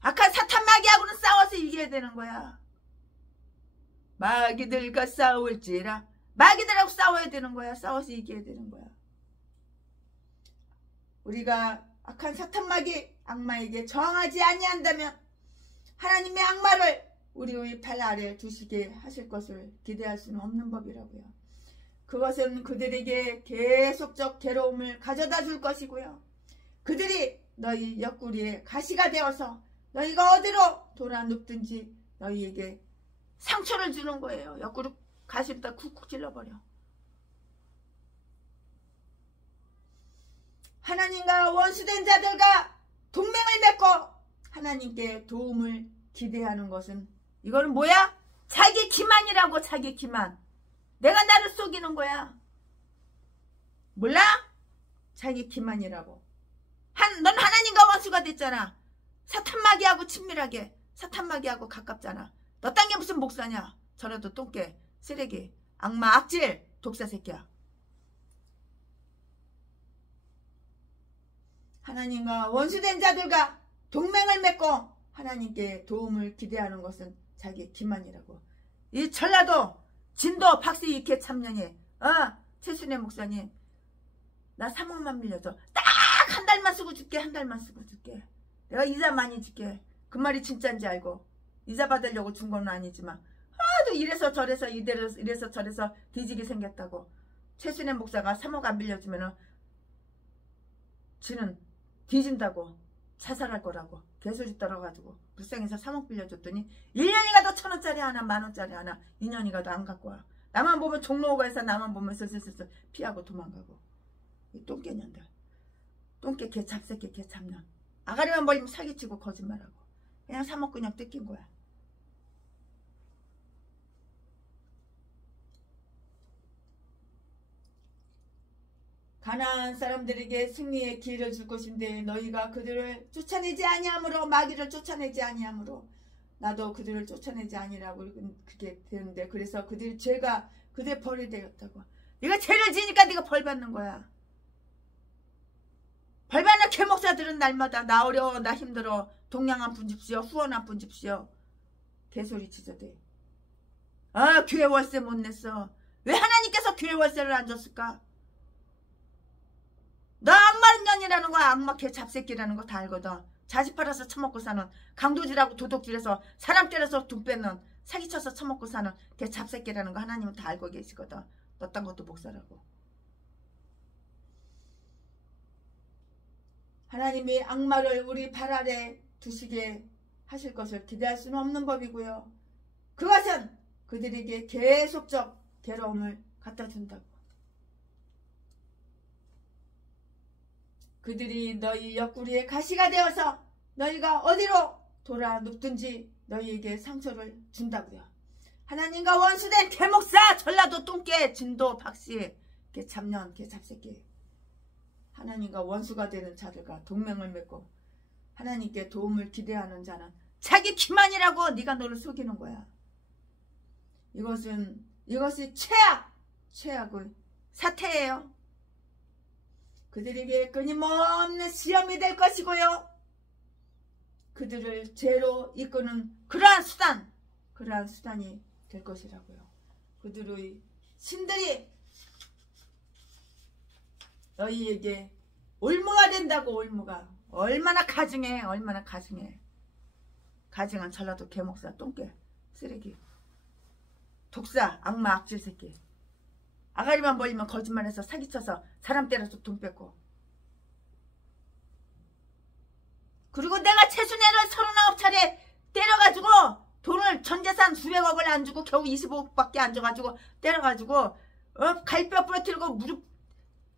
악한 사탄 마귀하고는 싸워서 이겨야 되는 거야. 마귀들과 싸울지라 마귀들하고 싸워야 되는 거야. 싸워서 이겨야 되는 거야. 우리가 악한 사탄 마귀 악마에게 저항하지 아니한다면 하나님의 악마를 우리의 발 아래 두시게 하실 것을 기대할 수는 없는 법이라고요. 그것은 그들에게 계속적 괴로움을 가져다 줄 것이고요. 그들이 너희 옆구리에 가시가 되어서 너희가 어디로 돌아 눕든지 너희에게 상처를 주는 거예요. 옆구리 가시부터 쿡쿡 찔러버려. 하나님과 원수된 자들과 동맹을 맺고 하나님께 도움을 기대하는 것은 이거는 뭐야? 자기 기만이라고. 자기 기만. 내가 나를 속이는 거야. 몰라? 자기 기만이라고. 넌 하나님과 원수가 됐잖아. 사탄마귀하고 친밀하게 사탄마귀하고 가깝잖아. 너 딴 게 무슨 목사냐? 저래도 똥개 쓰레기 악마 악질 독사 새끼야. 하나님과 원수된 자들과 동맹을 맺고 하나님께 도움을 기대하는 것은 자기 기만이라고. 이 전라도 진도 박스이케 참년이 최순애 목사님 나 3억만 밀려줘. 딱 한 달만 쓰고 줄게. 한 달만 쓰고 줄게. 내가 이자 많이 줄게. 그 말이 진짜인지 알고 이자 받으려고 준 건 아니지만 또 이래서 저래서 이래서 저래서 뒤지게 생겼다고. 최순애 목사가 3억 안 빌려주면은 지는 뒤진다고 자살할 거라고 개소리 떨어가지고 불쌍해서 3억 빌려줬더니 1년이 가도 1,000원짜리 하나 10,000원짜리 하나 2년이 가도 안 갖고 와. 나만 보면 종로가에서 나만 보면 슬슬슬 피하고 도망가고. 이 똥개년들 똥개 개 잡새끼 개 잡년 아가리만 벌리면 사기치고 거짓말하고 그냥 3억 그냥 뜯긴 거야. 가나안 사람들에게 승리의 기회를 줄 것인데 너희가 그들을 쫓아내지 아니하므로 마귀를 쫓아내지 아니하므로 나도 그들을 쫓아내지 아니라고 그게 되는데 그래서 그들 죄가 그들 벌이 되었다고. 네가 죄를 지니까 네가 벌 받는 거야. 벌 받는 개목사들은 날마다 나 어려워 나 힘들어 동양 한 푼 줍시오 후원 한 푼 줍시오 개소리 치저대. 교회 월세 못 냈어. 왜 하나님께서 교회 월세를 안 줬을까? 너 악마년이라는 거야. 악마 개 잡새끼라는 거 다 알거든. 자식 팔아서 처먹고 사는 강도질하고 도둑질해서 사람 때려서 돈 뺏는 사기쳐서 처먹고 사는 개 잡새끼라는 거 하나님은 다 알고 계시거든. 너 딴 것도 목사라고. 하나님이 악마를 우리 발 아래 두시게 하실 것을 기대할 수는 없는 법이고요. 그것은 그들에게 계속적 괴로움을 갖다 준다고. 그들이 너희 옆구리에 가시가 되어서 너희가 어디로 돌아 눕든지 너희에게 상처를 준다고요. 하나님과 원수된 개목사, 전라도 똥개, 진도 박씨, 개잡년, 개잡새끼, 하나님과 원수가 되는 자들과 동맹을 맺고 하나님께 도움을 기대하는 자는 자기 기만이라고 네가 너를 속이는 거야. 이것이 최악의 사태예요. 그들에게 끊임없는 시험이 될 것이고요. 그들을 죄로 이끄는 그러한 수단이 될 것이라고요. 그들의 신들이 너희에게 올무가 된다고. 올무가 얼마나 가증해. 가증한 전라도 개목사, 똥개, 쓰레기, 독사, 악마, 악질 새끼. 아가리만 벌리면 거짓말해서 사기쳐서 사람 때려서 돈 뺏고. 그리고 내가 최순애를 39차례 때려가지고 돈을 전재산 수백억을 안 주고 겨우 25억밖에 안 줘가지고 때려가지고 갈뼈 부러뜨리고 무릎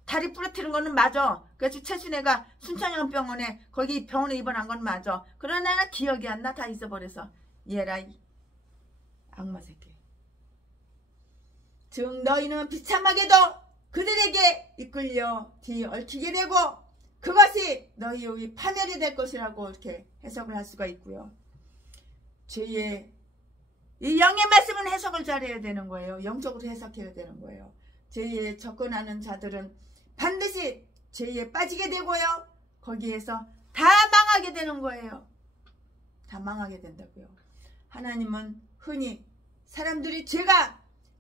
다리 부러뜨린 거는 맞아. 그래서 최순애가 순천향병원에 거기 병원에 입원한 건 맞아. 그러나 나는 기억이 안 나. 다 잊어버려서. 얘라 이 악마 새끼. 즉 너희는 비참하게도 그들에게 이끌려 뒤얽히게 되고 그것이 너희의 파멸이 될 것이라고 이렇게 해석을 할 수가 있고요. 죄의 이 영의 말씀은 해석을 잘해야 되는 거예요. 영적으로 해석해야 되는 거예요. 죄에 접근하는 자들은 반드시 죄에 빠지게 되고요. 거기에서 다 망하게 되는 거예요. 다 망하게 된다고요. 하나님은 흔히 사람들이 죄가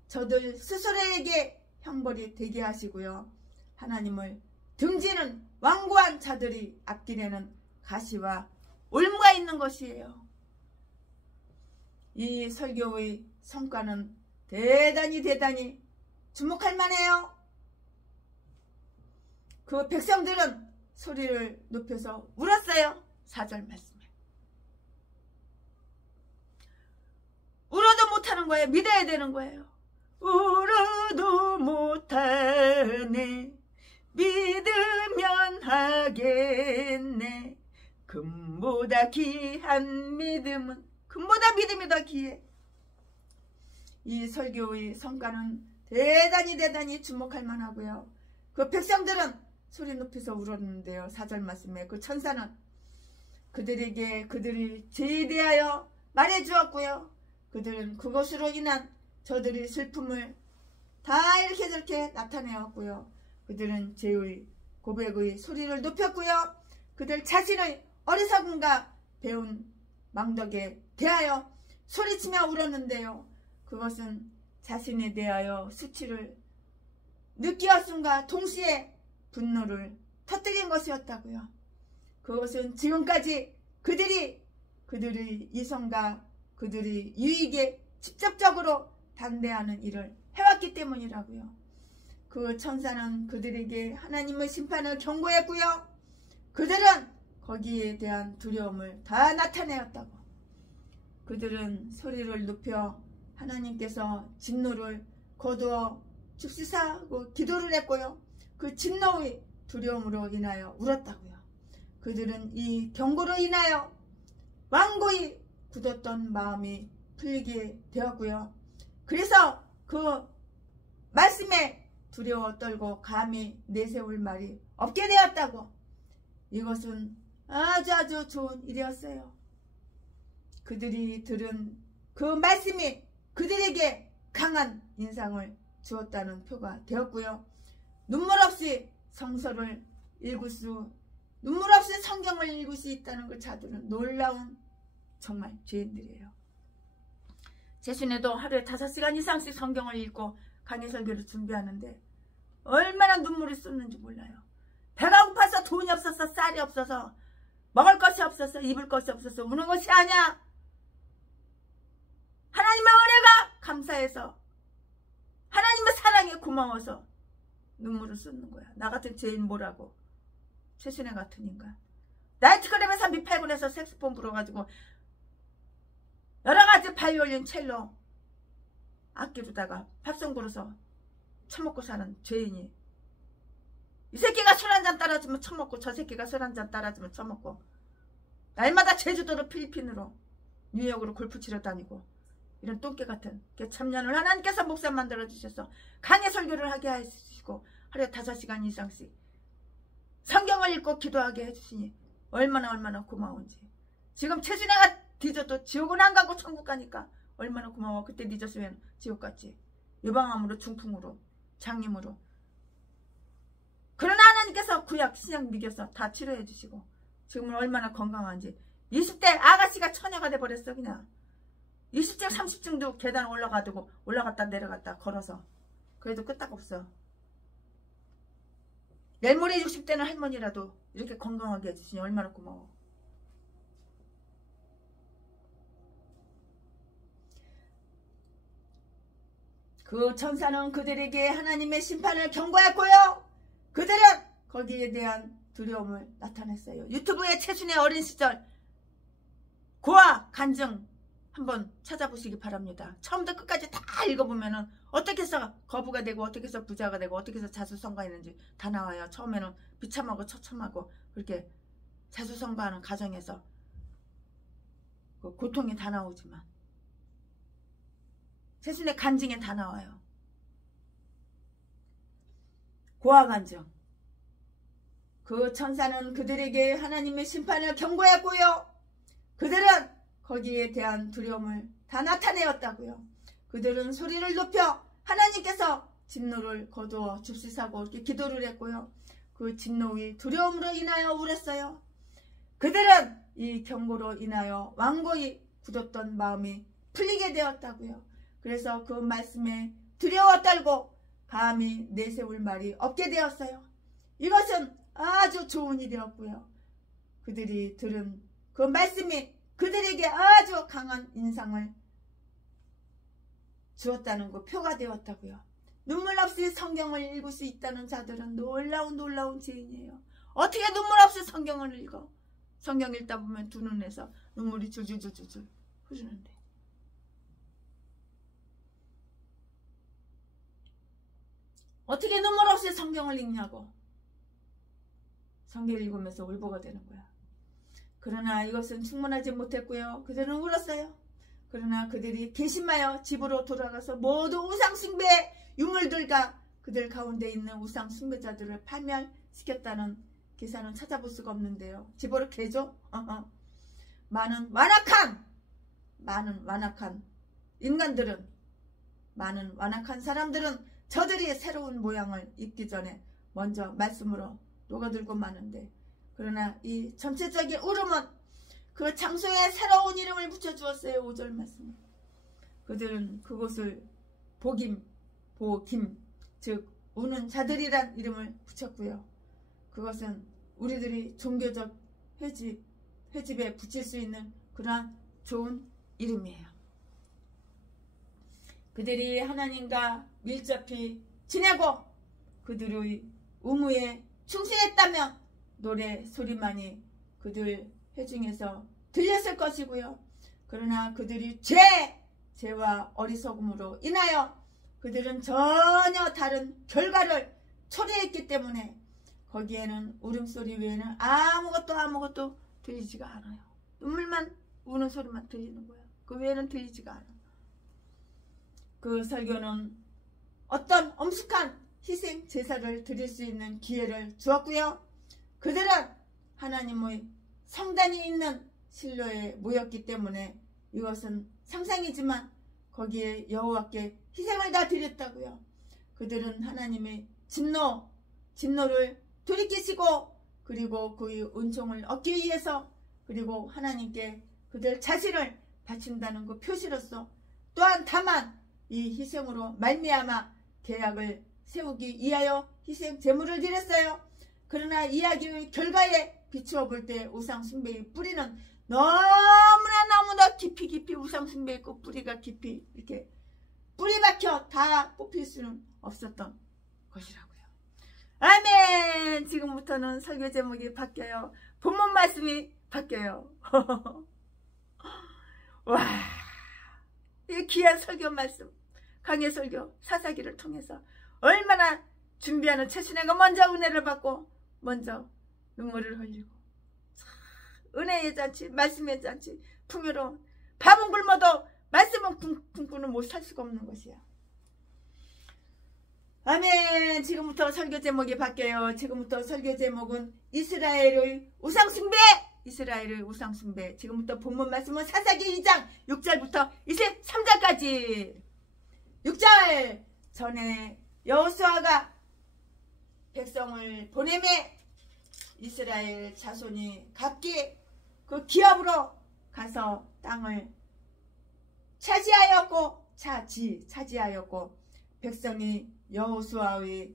저들 스스로에게 형벌이 되게 하시고요. 하나님을 등지는 완고한 자들이 앞길에는 가시와 올무가 있는 것이에요. 이 설교의 성과는 대단히 주목할 만해요. 그 백성들은 소리를 높여서 울었어요. 4절 말씀에. 울어도 못하는 거예요. 믿어야 되는 거예요. 울어도 못하네. 믿으면 하겠네. 금보다 귀한 믿음은, 금보다 믿음이 더 귀해. 이 설교의 성과는 대단히 주목할 만하고요. 그 백성들은 소리 높여서 울었는데요. 4절 말씀에 그 천사는 그들에게 그들의 죄에 대하여 말해주었고요. 그들은 그것으로 인한 저들의 슬픔을 다 이렇게 저렇게 나타내었고요. 그들은 죄의 고백의 소리를 높였고요. 그들 자신의 어리석음과 배운 망덕에 대하여 소리치며 울었는데요. 그것은 자신에 대하여 수치를 느끼었음과 동시에 분노를 터뜨린 것이었다고요. 그것은 지금까지 그들이 그들의 이성과 그들의 유익에 직접적으로 반대하는 일을 해왔기 때문이라고요. 그 천사는 그들에게 하나님의 심판을 경고했고요. 그들은 거기에 대한 두려움을 다 나타내었다고. 그들은 소리를 높여 하나님께서 진노를 거두어 줍시사하고 기도를 했고요. 그 진노의 두려움으로 인하여 울었다고요. 그들은 이 경고로 인하여 완고히 굳었던 마음이 풀리게 되었고요. 그래서 그 말씀에 두려워 떨고 감히 내세울 말이 없게 되었다고. 이것은 아주 좋은 일이었어요. 그들이 들은 그 말씀이 그들에게 강한 인상을 주었다는 표가 되었고요. 눈물 없이 성서를 읽을 수, 눈물 없이 성경을 읽을 수 있다는 그 자들은 놀라운 정말 죄인들이에요. 최순애도 하루에 5시간 이상씩 성경을 읽고 강의 설교를 준비하는데 얼마나 눈물을 쏟는지 몰라요. 배가 고파서 돈이 없어서 쌀이 없어서 먹을 것이 없어서 입을 것이 없어서 우는 것이 아니야. 하나님의 은혜가 감사해서 하나님의 사랑에 고마워서 눈물을 쏟는 거야. 나 같은 죄인 뭐라고. 최순애 같은 인간. 나이트클럽에서 밑팔군에서 색소폰 불어가지고 여러가지 바이올린, 첼로 악기로다가 팝송 부르서 처먹고 사는 죄인이 이 새끼가 술 한잔 따라주면 처먹고 저 새끼가 술 한잔 따라주면 처먹고 날마다 제주도로 필리핀으로 뉴욕으로 골프 치러 다니고 이런 똥개 같은 개참년을 하나님께서 목사 만들어주셔서 강의 설교를 하게 해주시고 하루에 5시간 이상씩 성경을 읽고 기도하게 해주시니 얼마나 고마운지. 지금 최준혜가 뒤져도 지옥은 안 가고 천국 가니까 얼마나 고마워. 그때 늦었으면 지옥 갔지. 유방암으로 중풍으로 장님으로. 그러나 하나님께서 구약 신약 미겨서 다 치료해 주시고 지금은 얼마나 건강한지. 20대 아가씨가 처녀가 돼버렸어. 그냥 20층 30층도 계단 올라갔다 내려갔다 걸어서. 그래도 끄떡없어. 내일 모레 60대는 할머니라도 이렇게 건강하게 해주시니 얼마나 고마워. 그 천사는 그들에게 하나님의 심판을 경고했고요. 그들은 거기에 대한 두려움을 나타냈어요. 유튜브에 최준의 어린 시절 고아 간증 한번 찾아보시기 바랍니다. 처음부터 끝까지 다 읽어보면은 어떻게 해서 거부가 되고 어떻게 해서 부자가 되고 어떻게 해서 자수성가했는지 다 나와요. 처음에는 비참하고 처참하고 그렇게 자수성가하는 가정에서 그 고통이 다 나오지만 최순의 간증에 다 나와요. 고아 간증. 그 천사는 그들에게 하나님의 심판을 경고했고요. 그들은 거기에 대한 두려움을 다 나타내었다고요. 그들은 소리를 높여 하나님께서 진노를 거두어 줍시사고 이렇게 기도를 했고요. 그 진노의 두려움으로 인하여 울었어요. 그들은 이 경고로 인하여 완고히 굳었던 마음이 풀리게 되었다고요. 그래서 그 말씀에 두려워 떨고 감히 내세울 말이 없게 되었어요. 이것은 아주 좋은 일이었고요. 그들이 들은 그 말씀이 그들에게 아주 강한 인상을 주었다는 그 표가 되었다고요. 눈물 없이 성경을 읽을 수 있다는 자들은 놀라운 죄인이에요. 어떻게 눈물 없이 성경을 읽어? 성경 읽다 보면 두 눈에서 눈물이 줄줄줄줄 흐르는데. 어떻게 눈물 없이 성경을 읽냐고. 성경을 읽으면서 울보가 되는 거야. 그러나 이것은 충분하지 못했고요. 그들은 울었어요. 그러나 그들이 괘씸하여 집으로 돌아가서 모두 우상숭배 유물들과 그들 가운데 있는 우상숭배자들을 파멸시켰다는 기사는 찾아볼 수가 없는데요. 집으로 개죠? 많은 완악한 인간들은, 많은 완악한 사람들은 저들이 새로운 모양을 입기 전에 먼저 말씀으로 녹아들고 마는데, 그러나 이 전체적인 울음은 그 장소에 새로운 이름을 붙여주었어요. 5절 말씀. 그들은 그곳을 보김, 즉 우는 자들이란 이름을 붙였고요. 그것은 우리들이 종교적 회집에 붙일 수 있는 그러한 좋은 이름이에요. 그들이 하나님과 밀접히 지내고 그들의 의무에 충실했다면 노래 소리만이 그들 회중에서 들렸을 것이고요. 그러나 그들이 죄와 어리석음으로 인하여 그들은 전혀 다른 결과를 초래했기 때문에 거기에는 울음소리 외에는 아무것도 들리지가 않아요. 눈물만 우는 소리만 들리는 거예요. 그 외에는 들리지가 않아요. 그 설교는 어떤 엄숙한 희생 제사를 드릴 수 있는 기회를 주었고요. 그들은 하나님의 성단이 있는 실로에 모였기 때문에 이것은 상상이지만 거기에 여호와께 희생을 다 드렸다고요. 그들은 하나님의 진노를 돌이키시고 그리고 그의 은총을 얻기 위해서 그리고 하나님께 그들 자신을 바친다는 그 표시로서 또한 다만 이 희생으로 말미암아 계약을 세우기 위하여 희생 제물을 드렸어요. 그러나 이야기의 결과에 비추어 볼 때 우상숭배의 뿌리는 너무나 깊이 우상숭배의 그 뿌리가 깊이 이렇게 뿌리 박혀 다 뽑힐 수는 없었던 것이라고요. 아멘. 지금부터는 설교 제목이 바뀌어요. 본문 말씀이 바뀌어요. 와, 이 귀한 설교 말씀, 강의 설교 사사기를 통해서 얼마나 준비하는 최순애가 먼저 은혜를 받고 먼저 눈물을 흘리고, 은혜의 잔치, 말씀의 잔치, 풍요로운, 밥은 굶어도 말씀은 굶고는 못 살 수가 없는 것이야. 아멘. 지금부터 설교 제목이 바뀌어요. 지금부터 설교 제목은 이스라엘의 우상숭배, 이스라엘의 우상숭배. 지금부터 본문 말씀은 사사기 2장 6절부터 23절까지. 6절. 전에 여호수아가 백성을 보내매 이스라엘 자손이 각기 그 기업으로 가서 땅을 차지하였고 백성이 여호수아의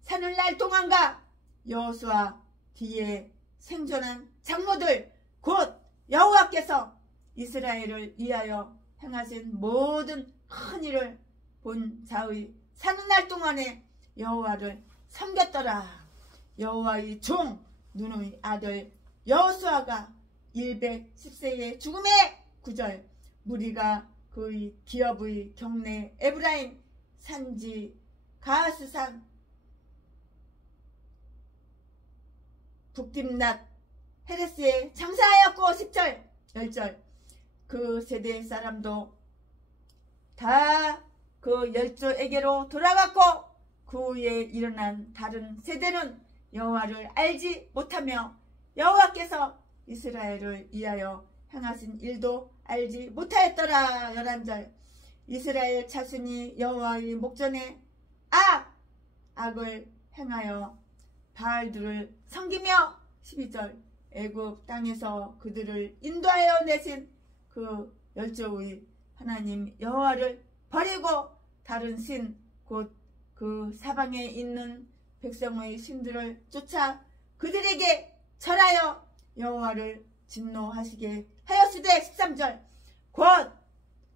사늘날 동안과 여호수아 뒤에 생존한 장로들 곧 여호와께서 이스라엘을 위하여 행하신 모든 큰 일을 본 자의 사늘날 동안에 여호와를 섬겼더라. 여호와의 종 눈의 아들 여호수아가 110세의 죽음의 9절. 무리가 그의 기업의 경내 에브라임 산지 가스산 북딥낫 헤레스에 장사하였고 10절 10절. 그 세대의 사람도 다 그 열조에게로 돌아갔고 그 후에 일어난 다른 세대는 여호와를 알지 못하며 여호와께서 이스라엘을 위하여 행하신 일도 알지 못하였더라. 11절. 이스라엘 자손이 여호와의 목전에 악을 행하여 바알들을 섬기며 12절. 애굽 땅에서 그들을 인도하여 내신 그 열조의 하나님 여호와를 버리고 다른 신 곧 그 사방에 있는 백성의 신들을 쫓아 그들에게 절하여 여호와를 진노하시게 하였으되 13절. 곧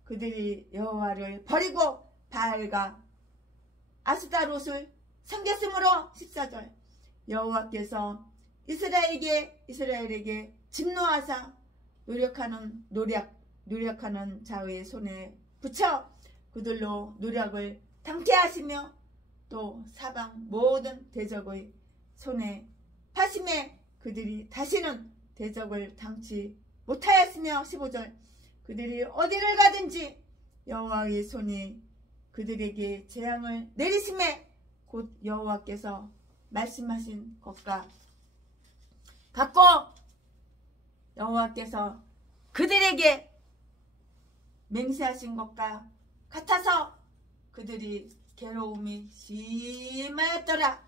그들이 여호와를 버리고 바알과 아스타롯을 섬겼으므로 14절. 여호와께서 이스라엘에게 진노하사 노력하는 자의 손에 붙여 그들로 노력을 당케 하시며 또 사방 모든 대적의 손에 파심에 그들이 다시는 대적을 당치 못하였으며 15절. 그들이 어디를 가든지 여호와의 손이 그들에게 재앙을 내리심에 곧 여호와께서 말씀하신 것과 같고 여호와께서 그들에게 맹세하신 것과 같아서 그들이 괴로움이 심하였더라.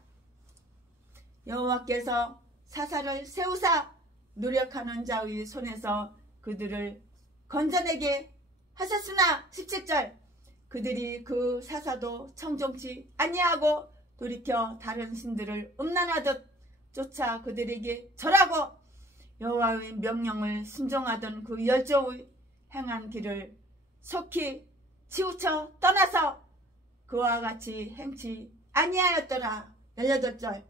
여호와께서 사사를 세우사 노력하는 자의 손에서 그들을 건져내게 하셨으나 17절. 그들이 그 사사도 청종치 아니하고 돌이켜 다른 신들을 음란하듯 쫓아 그들에게 절하고 여호와의 명령을 순종하던 그 열조의 행한 길을 속히 치우쳐 떠나서 그와 같이 행치 아니하였더라. 18절.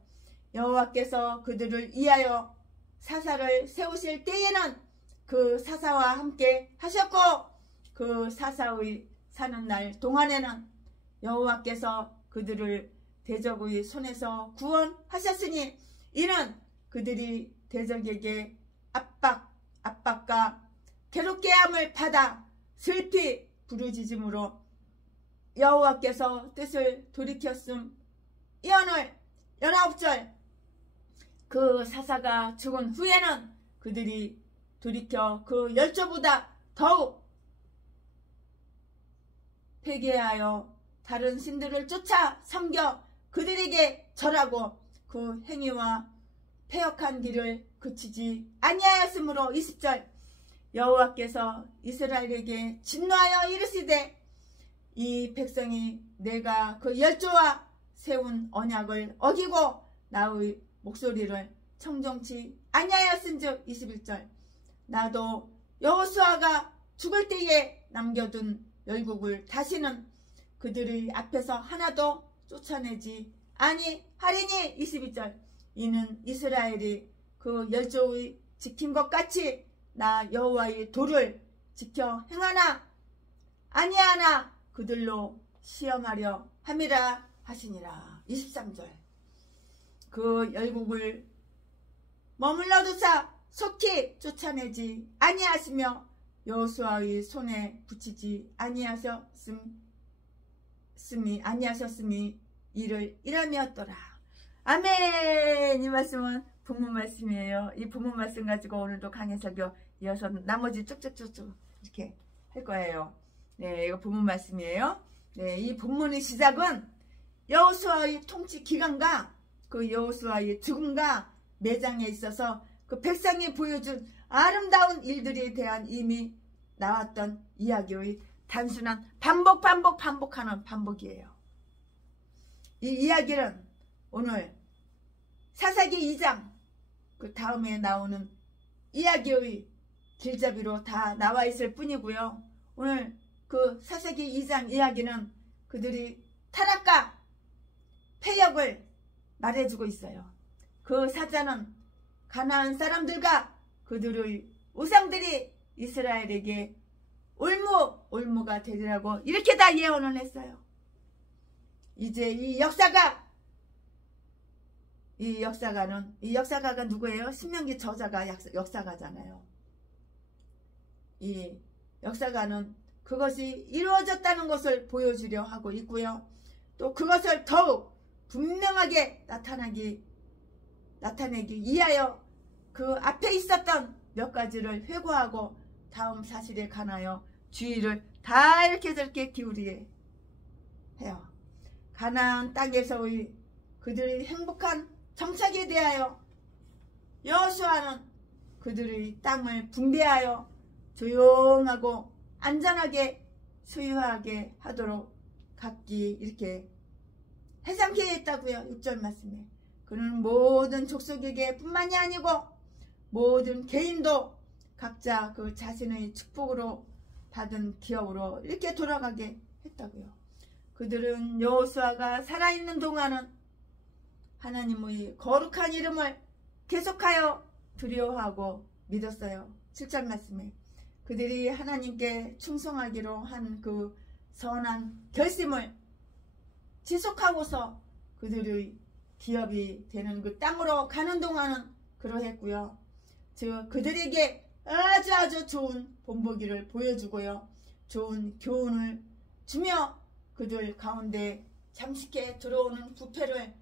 여호와께서 그들을 위하여 사사를 세우실 때에는 그 사사와 함께 하셨고 그 사사의 사는 날 동안에는 여호와께서 그들을 대적의 손에서 구원하셨으니 이는 그들이 대적에게 압박과 괴롭게 함을 받아 슬피 부르짖음으로 여호와께서 뜻을 돌이켰음. 이언을 19절. 그 사사가 죽은 후에는 그들이 돌이켜 그 열조보다 더욱 회개하여 다른 신들을 쫓아 섬겨 그들에게 절하고 그 행위와 패역한 길을 그치지 아니하였으므로 20절. 여호와께서 이스라엘에게 진노하여 이르시되 이 백성이 내가 그 열조와 세운 언약을 어기고 나의 목소리를 청종치 아니하였은즉 21절. 나도 여호수아가 죽을 때에 남겨둔 열국을 다시는 그들의 앞에서 하나도 쫓아내지 아니하리니 22절. 이는 이스라엘이 그 열조의 지킨 것 같이 나 여호와의 도를 지켜 행하나 아니하나 그들로 시험하려 함이라 하시니라. 23절 그 열국을 머물러 두사 속히 쫓아내지 아니하시며 여호수아의 손에 붙이지 아니하셨음이 이를 일함이었더라. 아멘. 이 말씀은 본문 말씀이에요. 이 본문 말씀 가지고 오늘도 강해설교 이어서 나머지 쭉쭉쭉쭉 이렇게 할 거예요. 네, 이거 본문 말씀이에요. 네, 이 본문의 시작은 여호수아의 통치 기간과 그 여호수아의 죽음과 매장에 있어서 그 백성이 보여준 아름다운 일들에 대한 이미 나왔던 이야기의 단순한 반복하는 반복이에요. 이 이야기는 오늘 사사기 2장 그 다음에 나오는 이야기의 길잡이로 다 나와 있을 뿐이고요. 오늘 그 사사기 2장 이야기는 그들이 타락과 패역을 말해주고 있어요. 그 사자는 가나안 사람들과 그들의 우상들이 이스라엘에게 올무가 되리라고 이렇게 다 예언을 했어요. 이제 이 역사가가 누구예요? 신명기 저자가 역사가잖아요. 이 역사가는 그것이 이루어졌다는 것을 보여주려 하고 있고요. 또 그것을 더욱 분명하게 나타내기 위하여 그 앞에 있었던 몇 가지를 회고하고 다음 사실에 관하여 주의를 다 이렇게 저렇게 기울이게 해요. 가나안 땅에서의 그들의 행복한 정착에 대하여 여호수아는 그들의 땅을 분배하여 조용하고 안전하게 소유하게 하도록 각기 이렇게 해상케 했다고요. 6절 말씀에. 그는 모든 족속에게 뿐만이 아니고 모든 개인도 각자 그 자신의 축복으로 받은 기업으로 이렇게 돌아가게 했다고요. 그들은 여호수아가 살아있는 동안은 하나님의 거룩한 이름을 계속하여 두려워하고 믿었어요. 7절 말씀에 그들이 하나님께 충성하기로 한 그 선한 결심을 지속하고서 그들의 기업이 되는 그 땅으로 가는 동안은 그러했고요. 즉 그들에게 아주 좋은 본보기를 보여주고요. 좋은 교훈을 주며 그들 가운데 잠식해 들어오는 부패를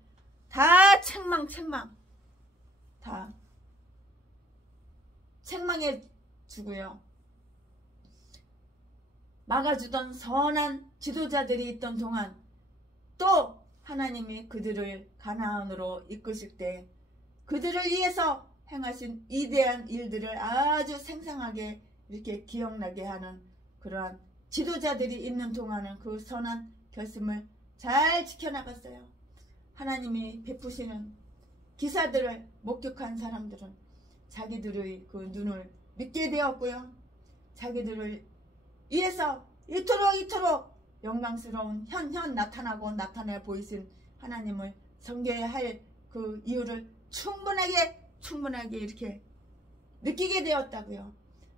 다 책망해 주고요. 막아주던 선한 지도자들이 있던 동안 또 하나님이 그들을 가나안으로 이끄실 때 그들을 위해서 행하신 이대한 일들을 아주 생생하게 이렇게 기억나게 하는 그러한 지도자들이 있는 동안은 그 선한 결심을 잘 지켜나갔어요. 하나님이 베푸시는 기사들을 목격한 사람들은 자기들의 그 눈을 믿게 되었고요. 자기들을 위해서 이토록 영광스러운 현현 나타내 보이신 하나님을 섬겨야 할 그 이유를 충분하게 이렇게 느끼게 되었다고요.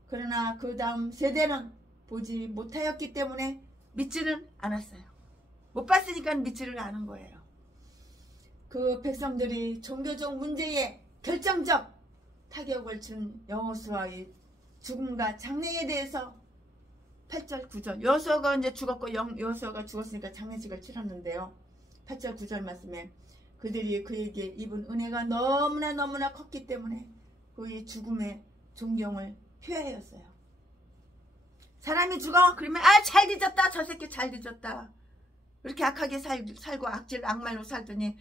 그러나 그 다음 세대는 보지 못하였기 때문에 믿지는 않았어요. 못 봤으니까 믿지를 않은 거예요. 그 백성들이 종교적 문제에 결정적 타격을 준 여호수아의 죽음과 장래에 대해서 8절 9절 여호수아가 이제 죽었고 여호수아가 죽었으니까 장례식을 치렀는데요. 8절 9절 말씀에 그들이 그에게 입은 은혜가 너무나 컸기 때문에 그의 죽음에 존경을 표하였어요. 사람이 죽어? 그러면 잘 뒤졌다. 저 새끼 잘 뒤졌다. 이렇게 악하게 살고 악마로 살더니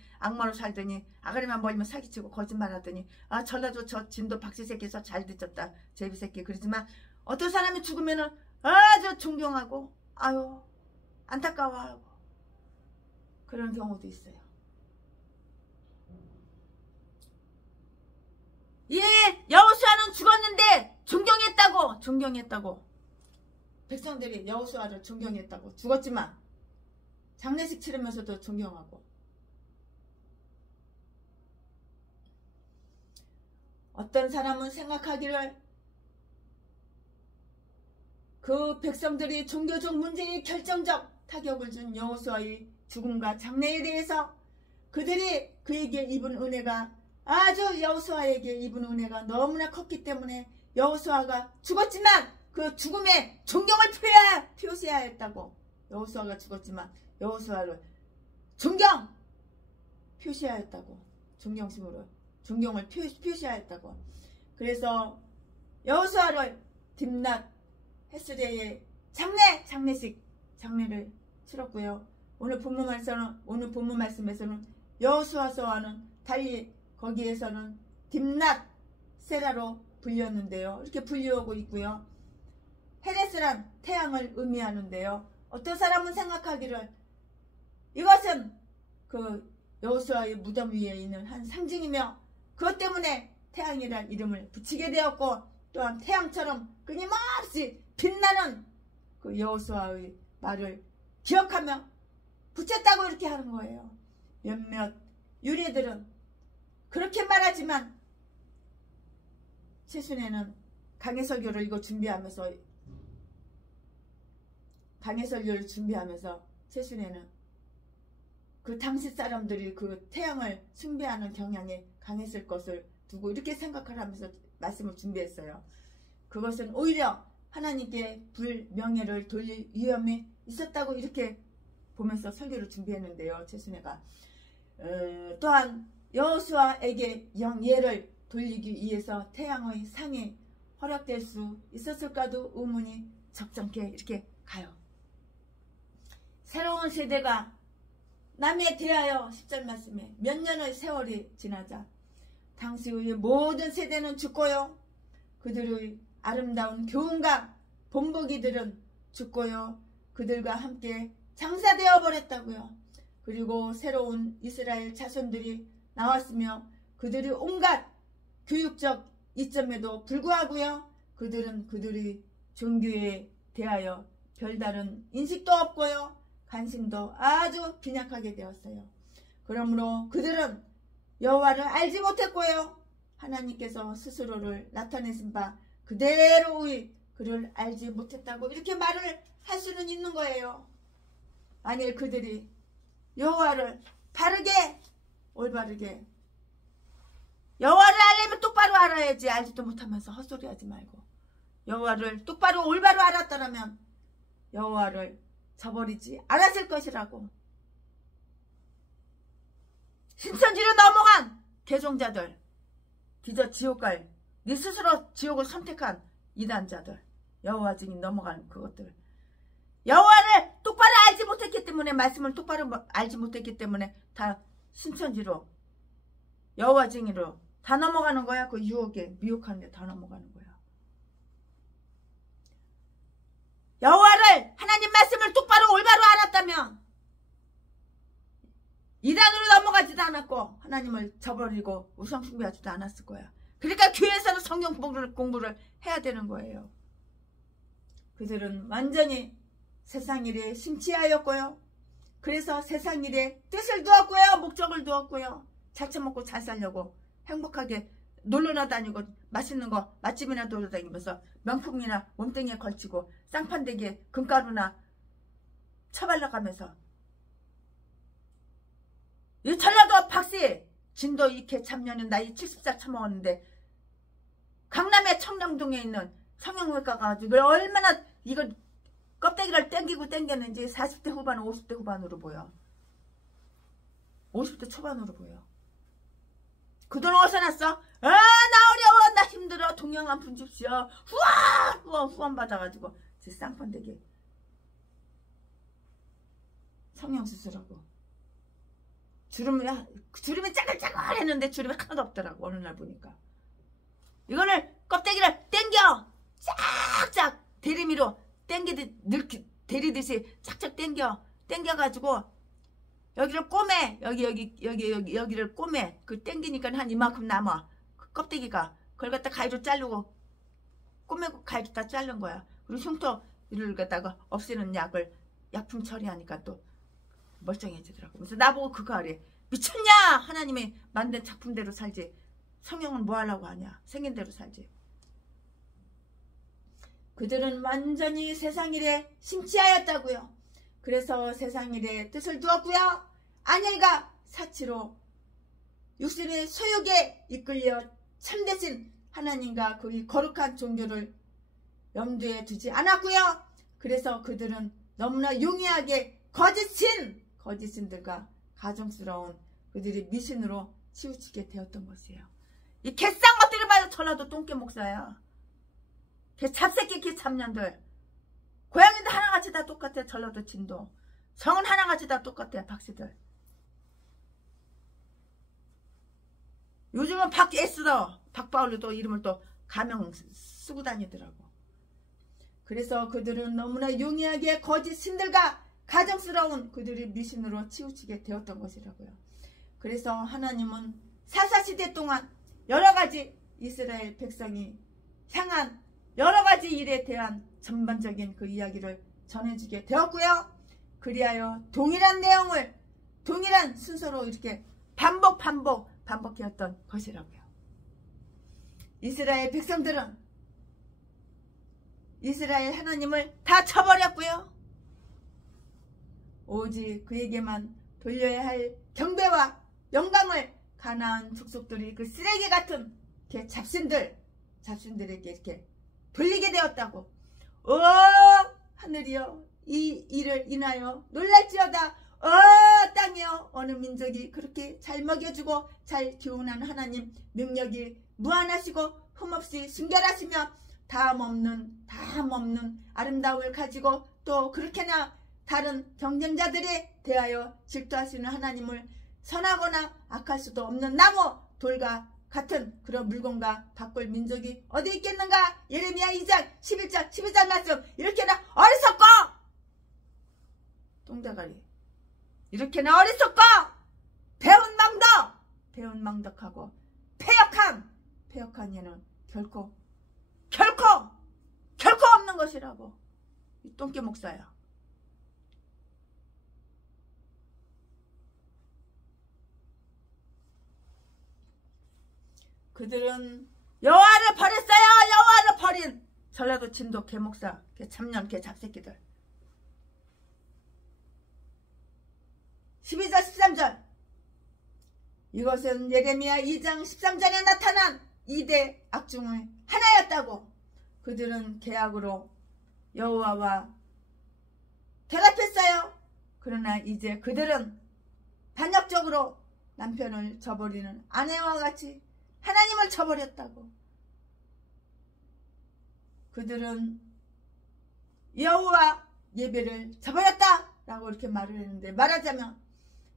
그러면 멀리면 사기치고 거짓말하더니 전라도 저 진도 박씨 새끼 잘 뒤졌다. 제비 새끼. 그러지만 어떤 사람이 죽으면은 아주 존경하고 안타까워하고 그런 경우도 있어요. 예, 여호수아는 죽었는데 존경했다고 백성들이 여호수아를 존경했다고 죽었지만 장례식 치르면서도 존경하고 어떤 사람은 생각하기를 그 백성들이 종교적 문제에 결정적 타격을 준 여호수아의 죽음과 장래에 대해서 그들이 그에게 입은 은혜가 아주 여호수아에게 입은 은혜가 너무나 컸기 때문에 여호수아가 죽었지만 그 죽음에 존경을 표시하였다고. 여호수아가 죽었지만 여호수아를 존경 표시하였다고. 존경심으로 존경을 표시하였다고. 그래서 여호수아를 딥낫 헷스레의 장례를 치렀고요. 오늘 본문 말씀에서는 여호수아서와는 달리 거기에서는 딥낫 세라로 불렸는데요. 이렇게 불리우고 있고요. 헤레스란 태양을 의미하는데요. 어떤 사람은 생각하기를 이것은 그 여호수아의 무덤 위에 있는 한 상징이며 그것 때문에 태양이란 이름을 붙이게 되었고 또한 태양처럼 끊임없이 빛나는 그 여호수아의 말을 기억하며 붙였다고 이렇게 하는 거예요. 몇몇 유래들은 그렇게 말하지만 최순애는 강해설교를 이거 준비하면서 최순애는 그 당시 사람들이 그 태양을 숭배하는 경향이 강했을 것을 두고 이렇게 생각을 하면서 말씀을 준비했어요. 그것은 오히려 하나님께 불명예를 돌릴 위험이 있었다고 이렇게 보면서 설교를 준비했는데요. 최순애가 또한 여호수아에게 영예를 돌리기 위해서 태양의 상이 허락될 수 있었을까도 의문이 적잖게 이렇게 가요. 새로운 세대가 남에 대하여 10절 말씀에 몇 년의 세월이 지나자 당시의 모든 세대는 죽고요. 그들의 아름다운 교훈과 본보기들은 죽고요. 그들과 함께 장사되어 버렸다고요. 그리고 새로운 이스라엘 자손들이 나왔으며 그들이 온갖 교육적 이점에도 불구하고요. 그들은 그들의 종교에 대하여 별다른 인식도 없고요. 관심도 아주 빈약하게 되었어요. 그러므로 그들은 여호와를 알지 못했고요. 하나님께서 스스로를 나타내신 바 그대로의 그를 알지 못했다고 이렇게 말을 할 수는 있는 거예요. 만일 그들이 여호와를 바르게 올바르게 여호와를 알려면 똑바로 알아야지 알지도 못하면서 헛소리하지 말고 여호와를 똑바로 올바로 알았더라면 여호와를 저버리지 않았을 것이라고. 신천지로 넘어간 개종자들 뒤져 지옥 갈 네 스스로 지옥을 선택한 이단자들 여호와 증인 넘어간 그것들 여호와를 똑바로 알지 못했기 때문에 말씀을 똑바로 알지 못했기 때문에 다 신천지로 여호와 증인으로 다 넘어가는 거야. 그 유혹에 미혹하는데 다 넘어가는 거야. 여호와를 하나님 말씀을 똑바로 올바로 알았다면 이단으로 넘어가지도 않았고 하나님을 저버리고 우상숭배하지도 않았을 거야. 그러니까 교회에서는 성경 공부를 해야 되는 거예요. 그들은 완전히 세상 일에 심취하였고요. 그래서 세상 일에 뜻을 두었고요. 목적을 두었고요. 잘 처먹고 잘 살려고 행복하게 놀러나 다니고 맛있는 거 맛집이나 돌아다니면서 명품이나 몸뚱이에 걸치고 쌍판대기에 금가루나 처발라가면서 이 전라도 박씨 진도 이렇게 참년은 나이 70살 처먹었는데 강남의 청량동에 있는 성형외과 가지고 얼마나 이거 껍데기를 땡겼는지 40대 후반 50대 후반으로 보여. 50대 초반으로 보여. 그 돈 어디서 났어? 나 어려워 나 힘들어 동양 한 푼 줍시오. 후원 받아가지고 제 쌍판대기 성형수술하고 주름이 짜글짜글 했는데 주름이 하나도 없더라고. 어느 날 보니까 이거를 껍데기를 땡겨 쫙쫙 대리미로 대리듯이 쫙쫙 땡겨가지고 여기를 꼬매 여기를 꼬매 그 땡기니까 한 이만큼 남아 그 껍데기가 그걸 갖다 가위로 자르고 꼬매고 가위로 다 자른 거야. 그리고 흉터를 갖다가 없애는 약품 처리하니까 또 멀쩡해지더라고. 그래서 나보고 그거 하래. 미쳤냐? 하나님이 만든 작품대로 살지. 성형은 뭐 하려고 하냐? 생긴 대로 살지. 그들은 완전히 세상 일에 심취하였다고요. 그래서 세상 일에 뜻을 두었고요. 안일과 사치로 육신의 소욕에 이끌려 참되신 하나님과 그의 거룩한 종교를 염두에 두지 않았고요. 그래서 그들은 너무나 용이하게 거짓신들과 가정스러운 그들의 미신으로 치우치게 되었던 것이에요. 이 개쌍 것들이 봐요. 전라도 똥개 목사야. 개 잡새끼 개 잡년들. 고양이도 하나같이 다 똑같아. 전라도 진도. 성은 하나같이 다 똑같아. 박씨들. 요즘은 박에스더 박바울도 이름을 또 가명 쓰고 다니더라고. 그래서 그들은 너무나 용이하게 거짓 신들과 가정스러운 그들의 미신으로 치우치게 되었던 것이라고요. 그래서 하나님은 사사시대 동안 여러가지 이스라엘 백성이 향한 여러가지 일에 대한 전반적인 그 이야기를 전해주게 되었고요. 그리하여 동일한 내용을 동일한 순서로 이렇게 반복해왔던 것이라고요. 이스라엘 백성들은 이스라엘 하나님을 다 쳐버렸고요. 오직 그에게만 돌려야 할 경배와 영광을 가나안 족속들이 그 쓰레기 같은 잡신들에게 이렇게 돌리게 되었다고. 하늘이여 이 일을 인하여 놀랄지어다. 땅이여 어느 민족이 그렇게 잘 먹여주고 잘 기운한 하나님 능력이 무한하시고 흠없이 순결하시며 다함 없는 아름다움을 가지고 또 그렇게나 다른 경쟁자들에 대하여 질투하시는 하나님을 선하거나 악할 수도 없는 나무 돌과 같은 그런 물건과 바꿀 민족이 어디 있겠는가. 예레미야 2장 11절 12절 말씀. 이렇게나 어리석고 똥대가리 이렇게나 어리석고 배운 망덕하고 폐역한 얘는 결코 없는 것이라고. 이 똥개 목사야. 그들은 여호와를 버렸어요. 여호와를 버린 전라도 진도 개목사 개참년 개잡새끼들. 12절 13절 이것은 예레미야 2장 13절에 나타난 2대 악중의 하나였다고. 그들은 계약으로 여호와와 결합했어요. 그러나 이제 그들은 반역적으로 남편을 저버리는 아내와 같이 하나님을 저버렸다고. 그들은 여호와 예배를 저버렸다 라고 이렇게 말을 했는데, 말하자면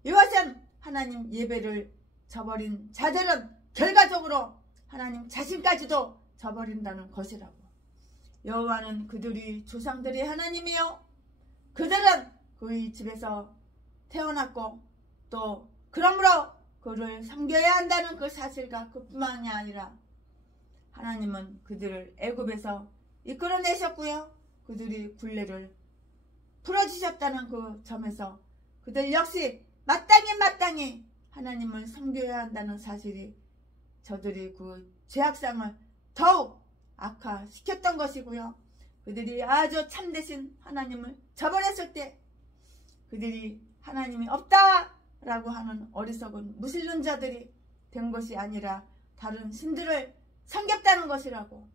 이것은 하나님 예배를 저버린 자들은 결과적으로 하나님 자신까지도 저버린다는 것이라고. 여호와는 그들이 조상들의 하나님이요 그들은 그의 집에서 태어났고 또 그러므로 그를 섬겨야 한다는 그 사실과 그뿐만이 아니라 하나님은 그들을 애굽에서 이끌어내셨고요. 그들이 굴레를 풀어주셨다는 그 점에서 그들 역시 마땅히 하나님을 섬겨야 한다는 사실이 저들이 그 죄악상을 더욱 악화시켰던 것이고요. 그들이 아주 참되신 하나님을 저버렸을 때 그들이 하나님이 없다라고 하는 어리석은 무신론자들이 된 것이 아니라 다른 신들을 섬겼다는 것이라고.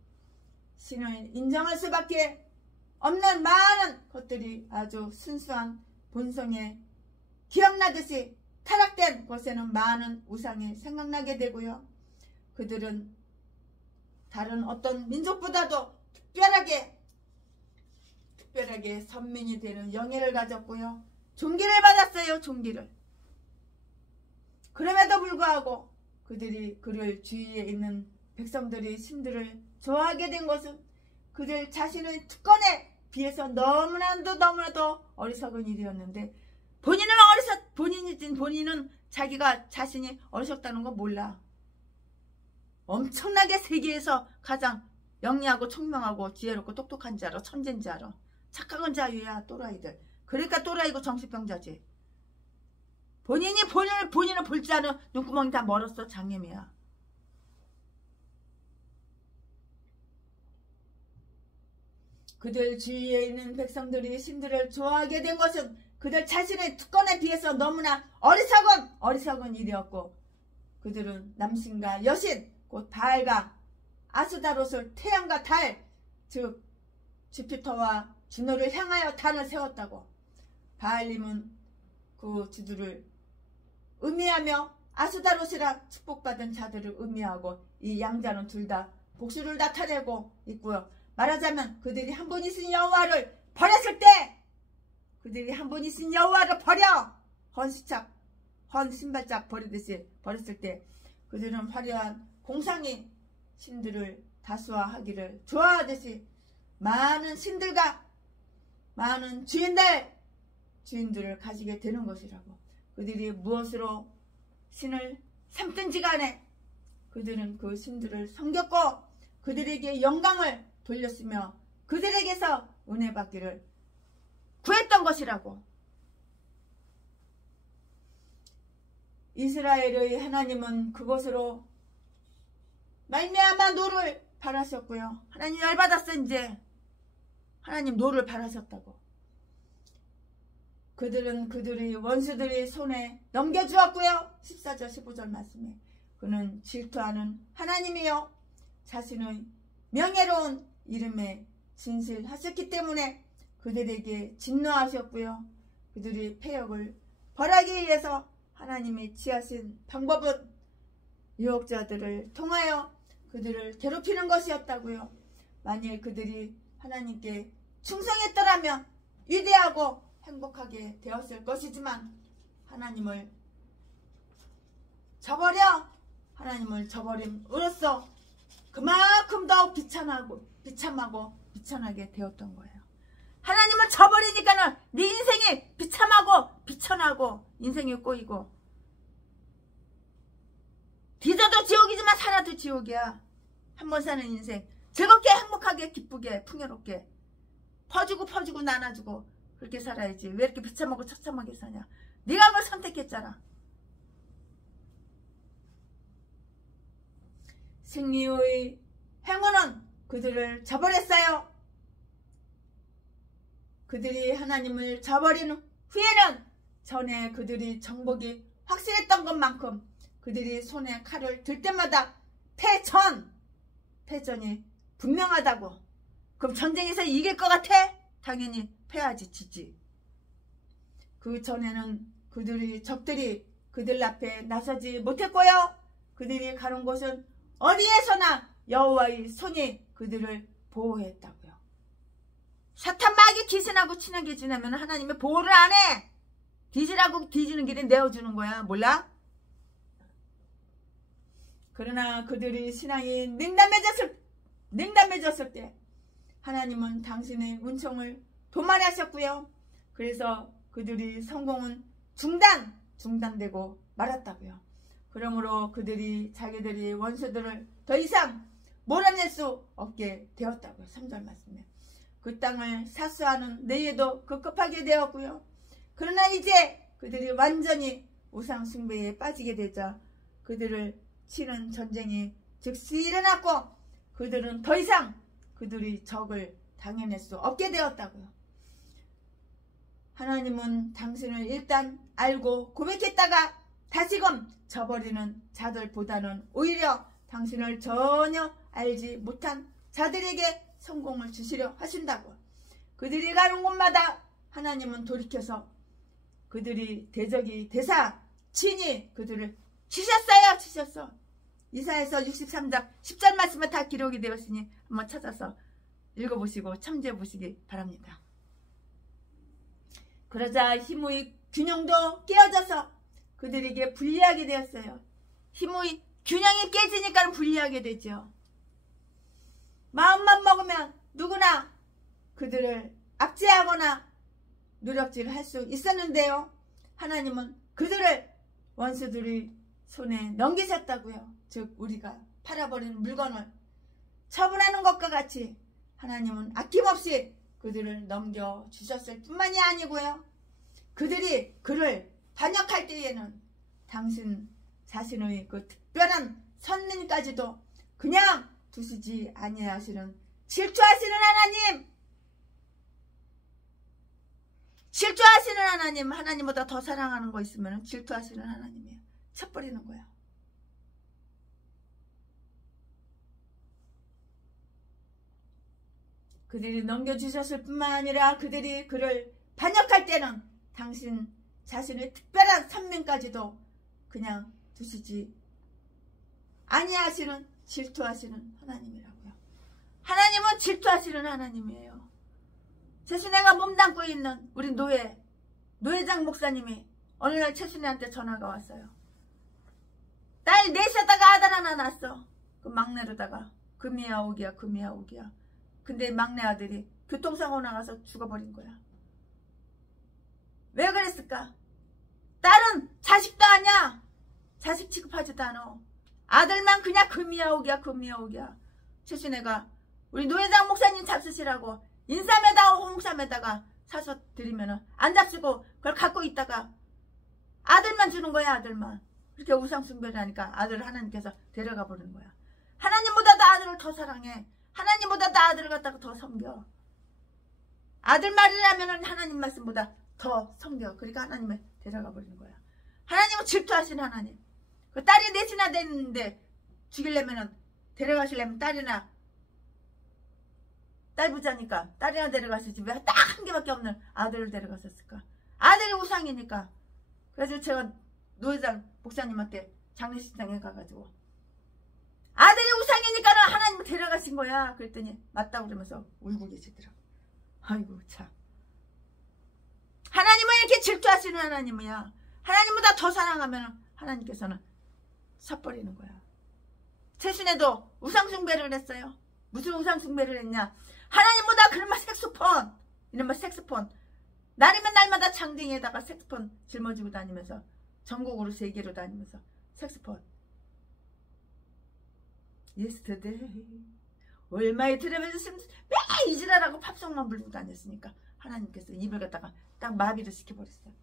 신을 인정할 수밖에 없는 많은 것들이 아주 순수한 본성에 기억나듯이 타락된 곳에는 많은 우상이 생각나게 되고요. 그들은 다른 어떤 민족보다도 특별하게 선민이 되는 영예를 가졌고요. 존귀를 받았어요. 존귀를. 그럼에도 불구하고 그들이 그를 주위에 있는 백성들이 신들을 좋아하게 된 것은 그들 자신의 특권에 비해서 너무나도 어리석은 일이었는데, 본인은 자기가 자신이 어리석다는 거 몰라. 엄청나게 세계에서 가장 영리하고聪명하고 지혜롭고 똑똑한 줄 알아. 천재인 줄 알아. 착각은 자유야. 또라이들. 그러니까 또라이고 정신병자지. 본인을 볼 줄 아는 눈구멍이 다 멀었어. 장애미야. 그들 주위에 있는 백성들이 신들을 좋아하게 된 것은 그들 자신의 특권에 비해서 너무나 어리석은 일이었고 그들은 남신과 여신 곧 바알과 아스다롯을 태양과 달 즉 주피터와 주노를 향하여 단을 세웠다고. 바알림은 그 주들을 의미하며 아스다롯이라 축복받은 자들을 의미하고 이 양자는 둘 다 복수를 나타내고 있고요. 말하자면 그들이 한 번 있은 여호와를 버렸을 때 그들이 한 번 있은 여호와를 버려 헌 신발짝 버리듯이 버렸을 때 그들은 화려한 공상의 신들을 다수화하기를 좋아하듯이 많은 신들과 많은 주인들을 가지게 되는 것이라고. 그들이 무엇으로 신을 삼든지 간에 그들은 그 신들을 섬겼고 그들에게 영광을 돌렸으며 그들에게서 은혜 받기를 구했던 것이라고. 이스라엘의 하나님은 그것으로 말미암아 노를 바라셨고요. 하나님 열받았어. 이제 하나님 노를 바라셨다고. 그들은 그들의 원수들의 손에 넘겨주었고요. 14절 15절 말씀에 그는 질투하는 하나님이요 자신의 명예로운 이름에 진실하셨기 때문에 그들에게 진노하셨고요. 그들의 패역을 벌하기 위해서 하나님이 취하신 방법은 유혹자들을 통하여 그들을 괴롭히는 것이었다고요. 만일 그들이 하나님께 충성했더라면 위대하고 행복하게 되었을 것이지만 하나님을 저버림으로써 그만큼 더욱 비참하게 되었던 거예요. 하나님을 저버리니까는 네 인생이 비천하고 인생이 꼬이고 뒤져도 지옥이지만 살아도 지옥이야. 한번 사는 인생 즐겁게 행복하게 기쁘게 풍요롭게 퍼주고 나눠주고 그렇게 살아야지. 왜 이렇게 비참하고 처참하게 사냐. 네가 그걸 선택했잖아. 승리의 행운은 그들을 저버렸어요. 그들이 하나님을 저버린 후에는 전에 그들이 정복이 확실했던 것만큼 그들이 손에 칼을 들 때마다 패전이 분명하다고. 그럼 전쟁에서 이길 것 같아? 당연히 패하지, 지지. 그 전에는 그들이 적들이 그들 앞에 나서지 못했고요. 그들이 가는 곳은 어디에서나 여호와의 손이 그들을 보호했다고요. 사탄 마귀 기신하고 친하게 지내면 하나님의 보호를 안 해. 뒤지는 길에 내어주는 거야. 몰라? 그러나 그들이 신앙이 냉담해졌을 때 하나님은 당신의 은총을 도말하셨고요. 그래서 그들이 성공은 중단되고 말았다고요. 그러므로 그들이 자기들이 원수들을 더 이상 몰아낼 수 없게 되었다고요. 3절 말씀에 그 땅을 사수하는 내에도 급급하게 되었고요. 그러나 이제 그들이 완전히 우상 숭배에 빠지게 되자 그들을 치는 전쟁이 즉시 일어났고 그들은 더 이상 그들이 적을 당해낼 수 없게 되었다고요. 하나님은 당신을 일단 알고 고백했다가 다시금 저버리는 자들보다는 오히려 당신을 전혀 알지 못한 자들에게 성공을 주시려 하신다고. 그들이 가는 곳마다 하나님은 돌이켜서 그들이 대적이 되사 친히 그들을 치셨어. 이사야서 63장 10절 말씀에 다 기록이 되었으니 한번 찾아서 읽어보시고 참조해 보시기 바랍니다. 그러자 힘의 균형도 깨어져서 그들에게 불리하게 되었어요. 힘의 균형이 깨지니까 불리하게 되죠. 마음만 먹으면 누구나 그들을 압제하거나 누락질 할 수 있었는데요. 하나님은 그들을 원수들의 손에 넘기셨다고요. 즉 우리가 팔아버린 물건을 처분하는 것과 같이 하나님은 아낌없이 그들을 넘겨주셨을 뿐만이 아니고요. 그들이 그를 반역할 때에는 당신 자신의 그 특별한 선민까지도 그냥 두시지 아니하시는 질투하시는 하나님, 질투 질투하시는 하나님, 하나님보다 더 사랑하는 거 있으면 질투하시는 하나님이에요. 쳐버리는 거야. 그들이 넘겨주셨을 뿐만 아니라 그들이 그를 반역할 때는 당신 자신의 특별한 선명까지도 그냥 두시지 아니하시는 질투하시는 하나님이라고요. 하나님은 질투하시는 하나님이에요. 최순애가 몸담고 있는 우리 노회장 목사님이 어느 날 최순애한테 전화가 왔어요. 딸 넷에다가 아들 하나 낳았어. 그 막내로다가 금이야 오기야. 근데 막내 아들이 교통사고 나가서 죽어버린 거야. 왜 그랬을까? 딸은 자식도 아니야. 자식 취급하지도 않아. 아들만 그냥 금이야 오기야. 최순애가 우리 노회장 목사님 잡수시라고 인삼에다가 홍삼에다가 사서 드리면은 안 잡수고 그걸 갖고 있다가 아들만 주는 거야. 아들만. 그렇게 우상숭배를 하니까 아들을 하나님께서 데려가 버리는 거야. 하나님보다도 아들을 더 사랑해. 하나님보다도 아들을 갖다가 더 섬겨. 아들 말이라면은 하나님 말씀보다 더 섬겨. 그러니까 하나님을 데려가 버리는 거야. 하나님은 질투하신 하나님. 그 딸이 넷이나 됐는데 죽이려면은 데려가시려면 딸이나 딸 부자니까 딸이나 데려갔을지 왜 딱 한 개밖에 없는 아들을 데려갔었을까? 아들이 우상이니까. 그래서 제가 노회장 목사님한테 장례식장에 가가지고 아들이 우상이니까는 하나님을 데려가신 거야. 그랬더니 맞다고 그러면서 울고 계시더라고. 아이고 참. 하나님은 이렇게 질투하시는 하나님이야. 하나님보다 더 사랑하면 하나님께서는 쳐버리는 거야. 최순애도 우상숭배를 했어요. 무슨 우상숭배를 했냐? 하나님보다 그놈의 색소폰, 이놈의 색소폰, 날이면 날마다 장등에다가 색소폰 짊어지고 다니면서 전국으로 세계로 다니면서 색소폰. Yesterday 얼마에 들으면서 매일 이지랄하고 팝송만 부르고 다녔으니까 하나님께서 입을 갖다가 딱 마비를 시켜버렸어요.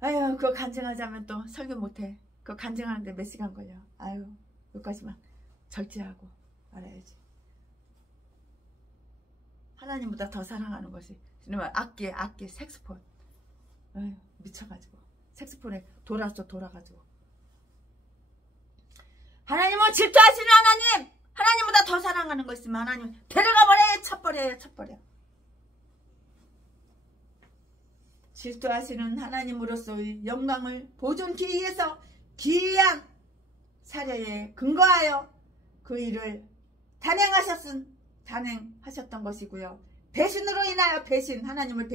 아유, 그거 간증하자면 또 설교 못해. 그거 간증하는데 몇 시간 걸려. 아유, 여기까지만 절제하고 알아야지. 하나님보다 더 사랑하는 것이 악기 색소폰. 아유, 미쳐가지고 색소폰에 돌아가지고. 하나님은 질투하시는 하나님. 하나님보다 더 사랑하는 거 있으면 하나님 데려가버려. 쳐버려. 질투하시는 하나님으로서의 영광을 보존하기 위해서 기이한 사례에 근거하여 그 일을 단행하셨던 것이고요. 배신으로 인하여 하나님을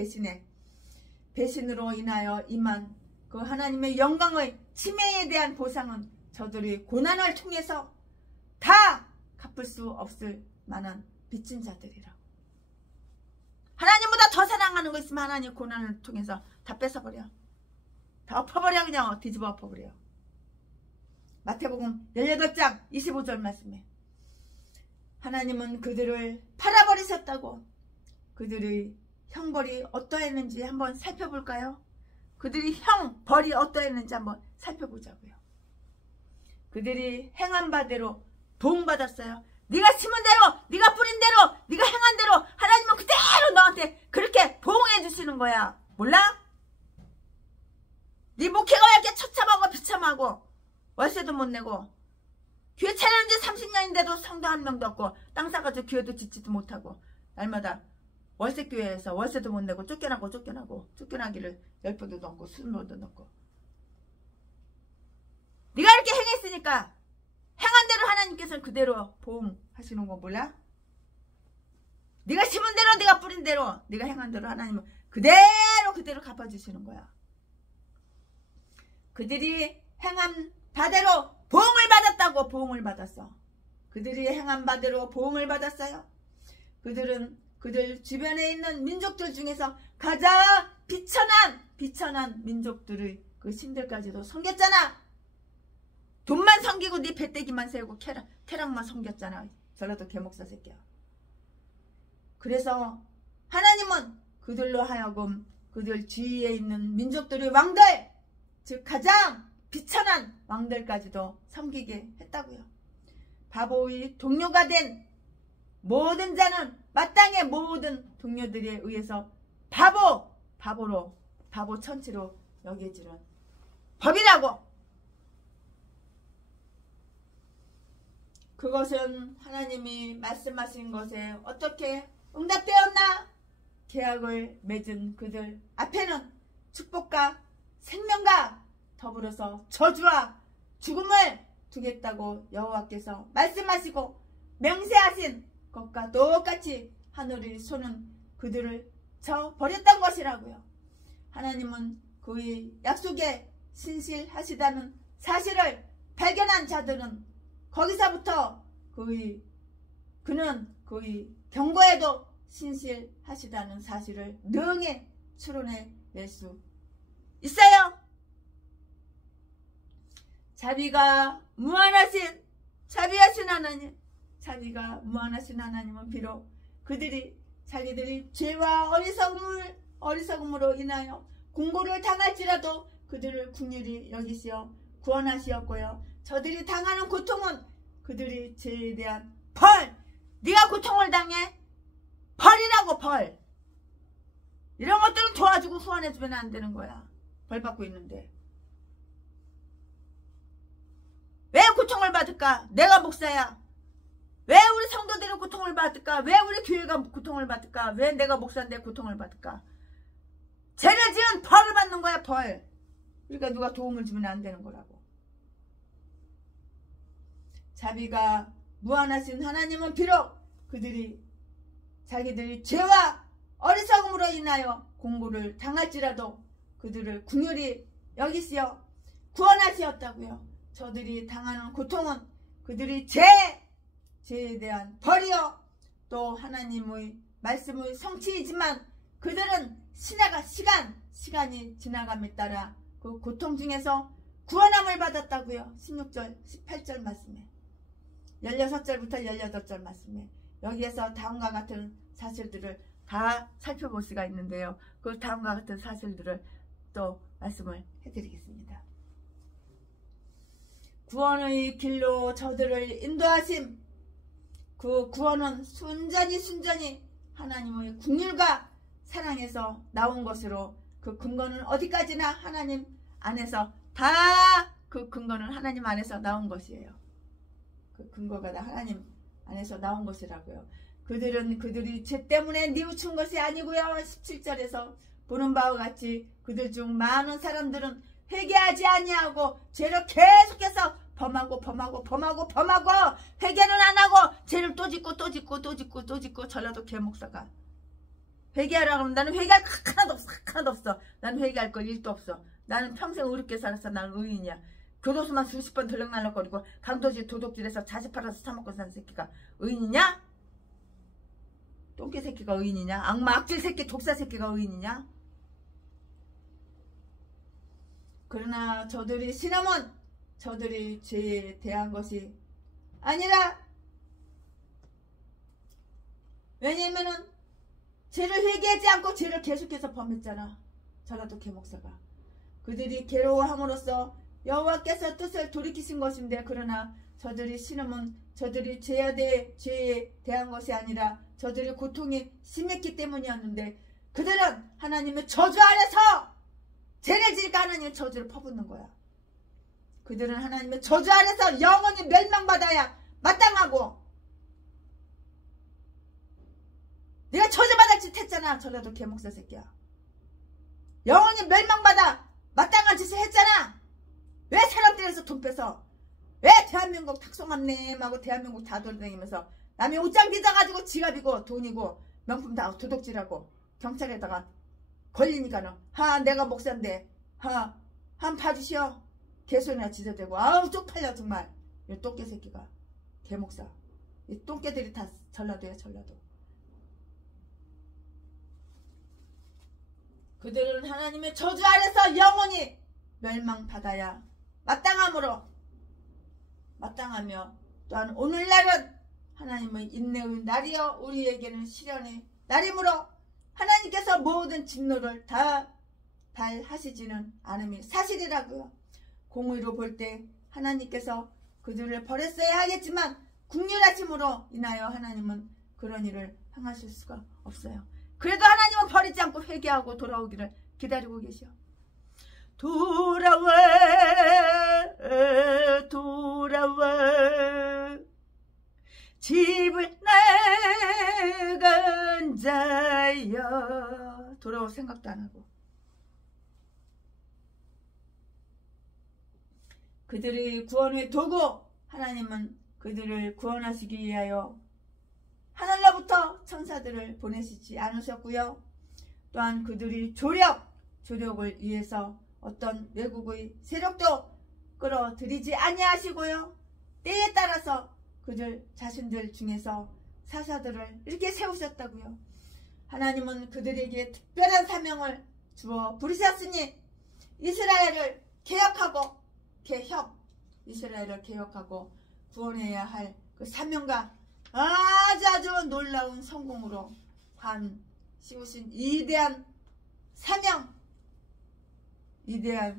배신으로 인하여 임한 그 하나님의 영광의 침해에 대한 보상은 저들의 고난을 통해서 다 갚을 수 없을 만한 빚진 자들이라고. 하나님보다 더 사랑하는 거 있으면 하나님 고난을 통해서 다 뺏어버려. 다 엎어버려. 그냥 뒤집어 엎어버려. 마태복음 18장 25절 말씀에 하나님은 그들을 팔아버리셨다고. 그들의 형벌이 어떠했는지 한번 살펴볼까요? 그들이 형벌이 어떠했는지 한번 살펴보자고요. 그들이 행한 바대로 도움받았어요. 네가 심은 대로, 네가 뿌린 대로, 네가 행한 대로 하나님은 그대로 너한테 그렇게 보응해 주시는 거야. 몰라? 네 목회가 이렇게 처참하고 비참하고 월세도 못 내고 교회 차려는 지 30년인데도 성도 한 명도 없고 땅 사가지고 교회도 짓지도 못하고 날마다 월세교회에서 월세도 못 내고 쫓겨나기를 10번도 넘고 20번도 넘고. 네가 이렇게 행했으니까 행한 대로 하나님께서는 그대로 보응하시는 거 몰라? 네가 심은 대로, 네가 뿌린 대로, 네가 행한 대로 하나님은 그대로 갚아주시는 거야. 그들이 행한 바대로 보응을 받았다고. 보응을 받았어. 그들이 행한 바대로 보응을 받았어요. 그들은 그들 주변에 있는 민족들 중에서 가장 비천한 민족들의 그 신들까지도 섬겼잖아. 돈만 섬기고 네 배때기만 세우고 쾌락만 섬겼잖아. 전라도 개목사 새끼야. 그래서 하나님은 그들로 하여금 그들 주위에 있는 민족들의 왕들, 즉 가장 비천한 왕들까지도 섬기게 했다고요. 바보의 동료가 된 모든 자는 마땅히 모든 동료들에 의해서 바보 천치로 여겨지는 법이라고. 그것은 하나님이 말씀하신 것에 어떻게 응답되었나? 계약을 맺은 그들 앞에는 축복과 생명과 더불어서 저주와 죽음을 두겠다고 여호와께서 말씀하시고 명세하신 것과 똑같이 하늘의 손은 그들을 쳐버렸던 것이라고요. 하나님은 그의 약속에 신실하시다는 사실을 발견한 자들은 거기서부터 그는 그의 경고에도 신실하시다는 사실을 능히 추론해낼 수 있어요. 자비가 무한하신 하나님은 비록 그들이 자기들이 죄와 어리석음으로 인하여 공고를 당할지라도 그들을 긍휼히 여기시어 구원하시었고요. 저들이 당하는 고통은 그들이 죄에 대한 벌. 네가 고통을 당해? 벌이라고, 벌. 이런 것들은 도와주고 후원해주면 안 되는 거야. 벌 받고 있는데. 왜 고통을 받을까? 내가 목사야. 왜 우리 성도들이 고통을 받을까? 왜 우리 교회가 고통을 받을까? 왜 내가 목사인데 고통을 받을까? 죄를 지은 벌을 받는 거야, 벌. 그러니까 누가 도움을 주면 안 되는 거라고. 자비가 무한하신 하나님은 비록 자기들이 죄와 어리석음으로 인하여 공고를 당할지라도 그들을 긍휼히 여기시어 구원하시었다고요. 저들이 당하는 고통은 그들이 죄에 대한 벌이요 또 하나님의 말씀의 성취이지만 그들은 시간이 지나감에 따라 그 고통 중에서 구원함을 받았다고요. 16절 18절 말씀에 16절부터 18절 말씀에 여기에서 다음과 같은 사실들을 다 살펴볼 수가 있는데요. 그 다음과 같은 사실들을 또 말씀을 해드리겠습니다. 구원의 길로 저들을 인도하심. 그 구원은 순전히 하나님의 긍휼과 사랑에서 나온 것으로 그 근거는 어디까지나 하나님 안에서 다 그 근거는 하나님 안에서 나온 것이에요. 그 근거가 다 하나님 안에서 나온 것이라고요. 그들이 죄 때문에 뉘우친 것이 아니고요. 17절에서 보는 바와 같이 그들 중 많은 사람들은 회개하지 아니하고 죄를 계속해서 범하고 회개는 안 하고 죄를 또 짓고 전라도 개목사가 회개하라고 하면 나는 회개할 거 하나도 없어. 나는 회개할 거 1도 없어. 나는 평생 의롭게 살았어. 나는 의인이야. 교도소만 수십 번 들락날락거리고 강도질 도둑질해서 자식 팔아서 사먹고 사는 새끼가 의인이냐? 똥개 새끼가 의인이냐? 악마 악질 새끼 독사 새끼가 의인이냐? 그러나 저들이 신함은 저들이 죄에 대한 것이 아니라 왜냐면은 죄를 회개하지 않고 죄를 계속해서 범했잖아. 전라도 개목사가 그들이 괴로워함으로써 여호와께서 뜻을 돌이키신 것인데 그러나 저들이 신음은 저들이 죄에 대한 것이 아니라 저들의 고통이 심했기 때문이었는데 그들은 하나님의 저주 아래서 죄를 지니까 하나님의 저주를 퍼붓는 거야. 그들은 하나님의 저주 아래서 영원히 멸망받아야 마땅하고 네가 저주받을 짓 했잖아. 전라도 개목사 새끼야. 영원히 멸망받아 마땅한 짓을 했잖아. 왜 사람들에서 돈 뺏어? 왜 대한민국 탁송함님하고 대한민국 다 돌아다니면서 남의 옷장 빚어가지고 지갑이고 돈이고 명품 다 도둑질하고 경찰에다가 걸리니까는 내가 목사인데 한 봐주시오. 개소리나 지저대고 아우 쪽팔려 정말. 이 똥개 새끼가 개목사. 이 똥개들이 다 전라도야 전라도. 그들은 하나님의 저주 아래서 영원히 멸망받아야 마땅하며 또한 오늘날은 하나님의 인내의 날이여 우리에게는 시련의 날이므로 하나님께서 모든 진노를 다 발하시지는 않음이 사실이라고요. 공의로 볼 때 하나님께서 그들을 버렸어야 하겠지만 긍휼하심으로 인하여 하나님은 그런 일을 행하실 수가 없어요. 그래도 하나님은 버리지 않고 회개하고 돌아오기를 기다리고 계셔. 돌아와 돌아와 집을 나간 자여. 돌아올 생각도 안 하고. 그들의 구원의 도구, 하나님은 그들을 구원하시기 위하여 하늘로부터 천사들을 보내시지 않으셨고요. 또한 그들이 조력을 위해서 어떤 외국의 세력도 끌어들이지 아니하시고요. 때에 따라서 그들 자신들 중에서 사사들을 이렇게 세우셨다고요. 하나님은 그들에게 특별한 사명을 주어 부르셨으니 이스라엘을 개혁하고 구원해야 할 그 사명과 아주 놀라운 성공으로 씌우신 위대한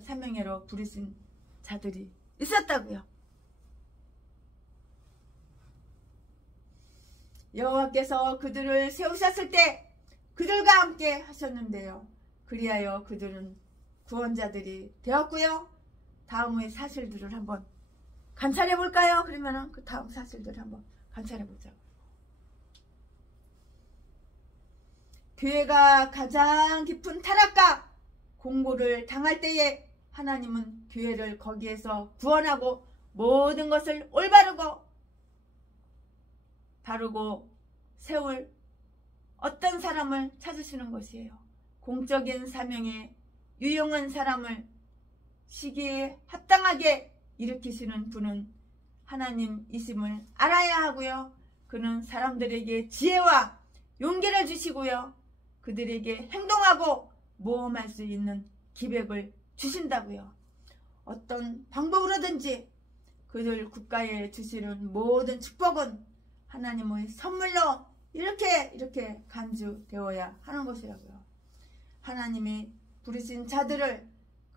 사명으로 부르신 자들이 있었다고요. 여호와께서 그들을 세우셨을 때 그들과 함께 하셨는데요. 그리하여 그들은 구원자들이 되었고요. 다음의 사실들을 한번 관찰해 볼까요? 그러면은 그 다음 사실들을 한번 관찰해 보자고. 교회가 가장 깊은 타락과 공고를 당할 때에 하나님은 교회를 거기에서 구원하고 모든 것을 올바르고 바르고 세울 어떤 사람을 찾으시는 것이에요. 공적인 사명에 유용한 사람을 시기에 합당하게 일으키시는 분은 하나님이심을 알아야 하고요. 그는 사람들에게 지혜와 용기를 주시고요. 그들에게 행동하고 모험할 수 있는 기백을 주신다고요. 어떤 방법으로든지 그들 국가에 주시는 모든 축복은 하나님의 선물로 이렇게 간주되어야 하는 것이라고요. 하나님이 부르신 자들을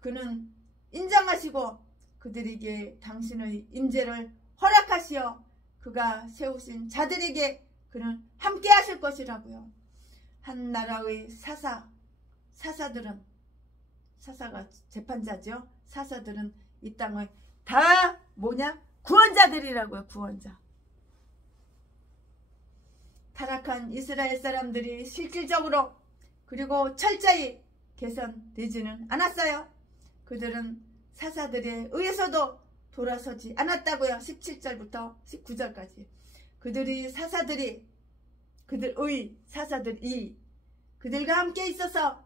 그는 인정하시고 그들에게 당신의 인재를 허락하시어 그가 세우신 자들에게 그는 함께 하실 것이라고요. 한 나라의 사사들은, 사사가 재판자죠. 사사들은 이 땅의 다 뭐냐? 구원자들이라고요. 구원자. 타락한 이스라엘 사람들이 실질적으로 그리고 철저히 개선되지는 않았어요. 그들은 사사들에 의해서도 돌아서지 않았다고요. 17절부터 19절까지. 그들의 사사들이 그들과 함께 있어서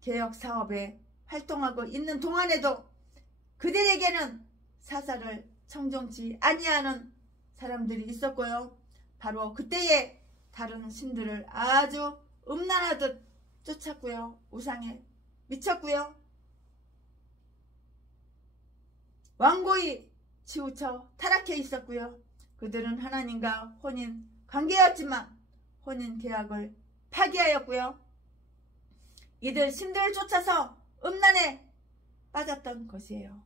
개혁 사업에 활동하고 있는 동안에도 그들에게는 사사를 청종치 아니하는 사람들이 있었고요. 바로 그때에 다른 신들을 아주 음란하듯 쫓았고요. 우상에 미쳤고요. 완고히 치우쳐 타락해 있었고요. 그들은 하나님과 혼인 관계였지만 혼인 계약을 파기하였고요. 이들 신들을 쫓아서 음란에 빠졌던 것이에요.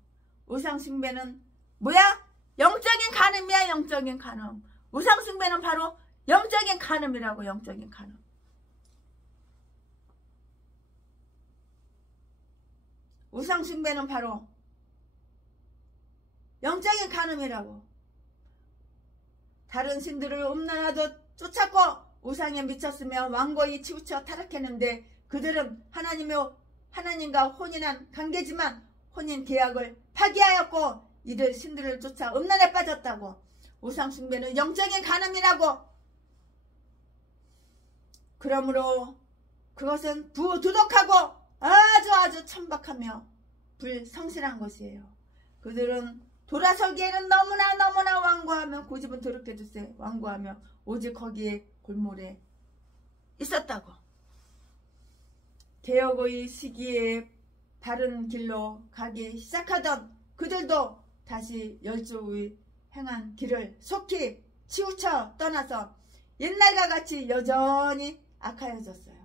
우상 숭배는 뭐야? 영적인 간음이야. 영적인 간음. 우상 숭배는 바로 영적인 간음이라고. 영적인 간음. 우상 숭배는 바로 영적인 간음이라고. 다른 신들을 음란하듯 쫓았고 우상에 미쳤으며 완고히 치우쳐 타락했는데 그들은 하나님과 혼인한 관계지만 혼인 계약을 파기하였고 이들 신들을 쫓아 음란에 빠졌다고. 우상 숭배는 영적인 간음이라고. 그러므로 그것은 부도덕하고 아주 천박하며 불성실한 것이에요. 그들은 돌아서기에는 너무나 완고하며 고집은 더럽게 주세. 완고하며 오직 거기에 골몰에 있었다고. 개혁의 시기에 바른 길로 가기 시작하던 그들도 다시 열조의 행한 길을 속히 치우쳐 떠나서 옛날과 같이 여전히 악하여졌어요.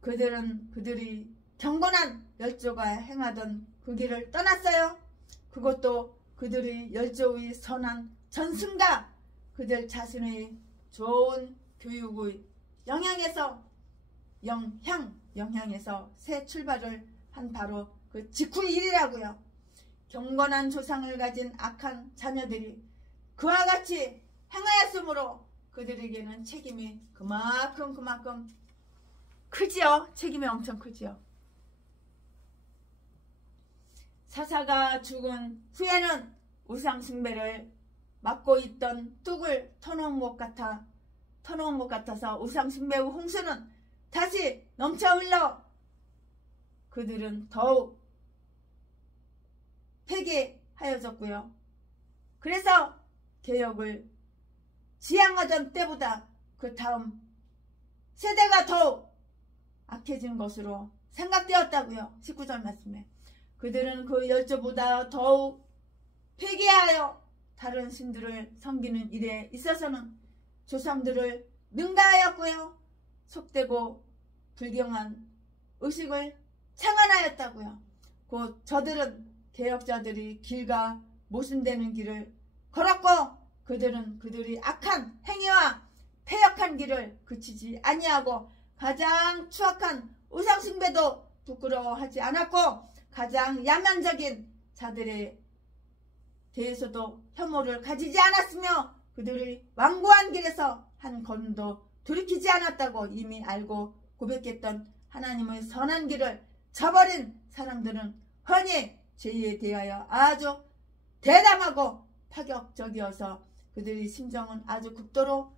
그들은 그들이 경건한 열조가 행하던 그 길을 떠났어요. 그것도 그들의 열조의 선한 전승과 그들 자신의 좋은 교육의 영향에서 새 출발을 한 바로 그 직후 일이라고요. 경건한 조상을 가진 악한 자녀들이 그와 같이 행하였으므로 그들에게는 책임이 그만큼 크지요. 책임이 엄청 크지요. 사사가 죽은 후에는 우상 숭배를 맡고 있던 뚝을 터놓은 것 같아서 우상 숭배의 홍수는 다시 넘쳐 흘러 그들은 더욱 폐기하여졌고요. 그래서 개혁을 지향하던 때보다 그 다음 세대가 더욱 악해진 것으로 생각되었다고요. 19절 말씀에 그들은 그 열조보다 더욱 폐기하여 다른 신들을 섬기는 일에 있어서는 조상들을 능가하였고요. 속되고 불경한 의식을 창안하였다고요. 곧 저들은 개혁자들이 길과 모순되는 길을 걸었고 그들은 그들이 악한 행위와 패역한 길을 그치지 아니하고 가장 추악한 우상숭배도 부끄러워하지 않았고 가장 야만적인 자들에 대해서도 혐오를 가지지 않았으며 그들이 완고한 길에서 한 걸음도 돌이키지 않았다고 이미 알고 고백했던 하나님의 선한 길을 저버린 사람들은 흔히 죄에 대하여 아주 대담하고 파격적이어서 그들의 심정은 아주 극도로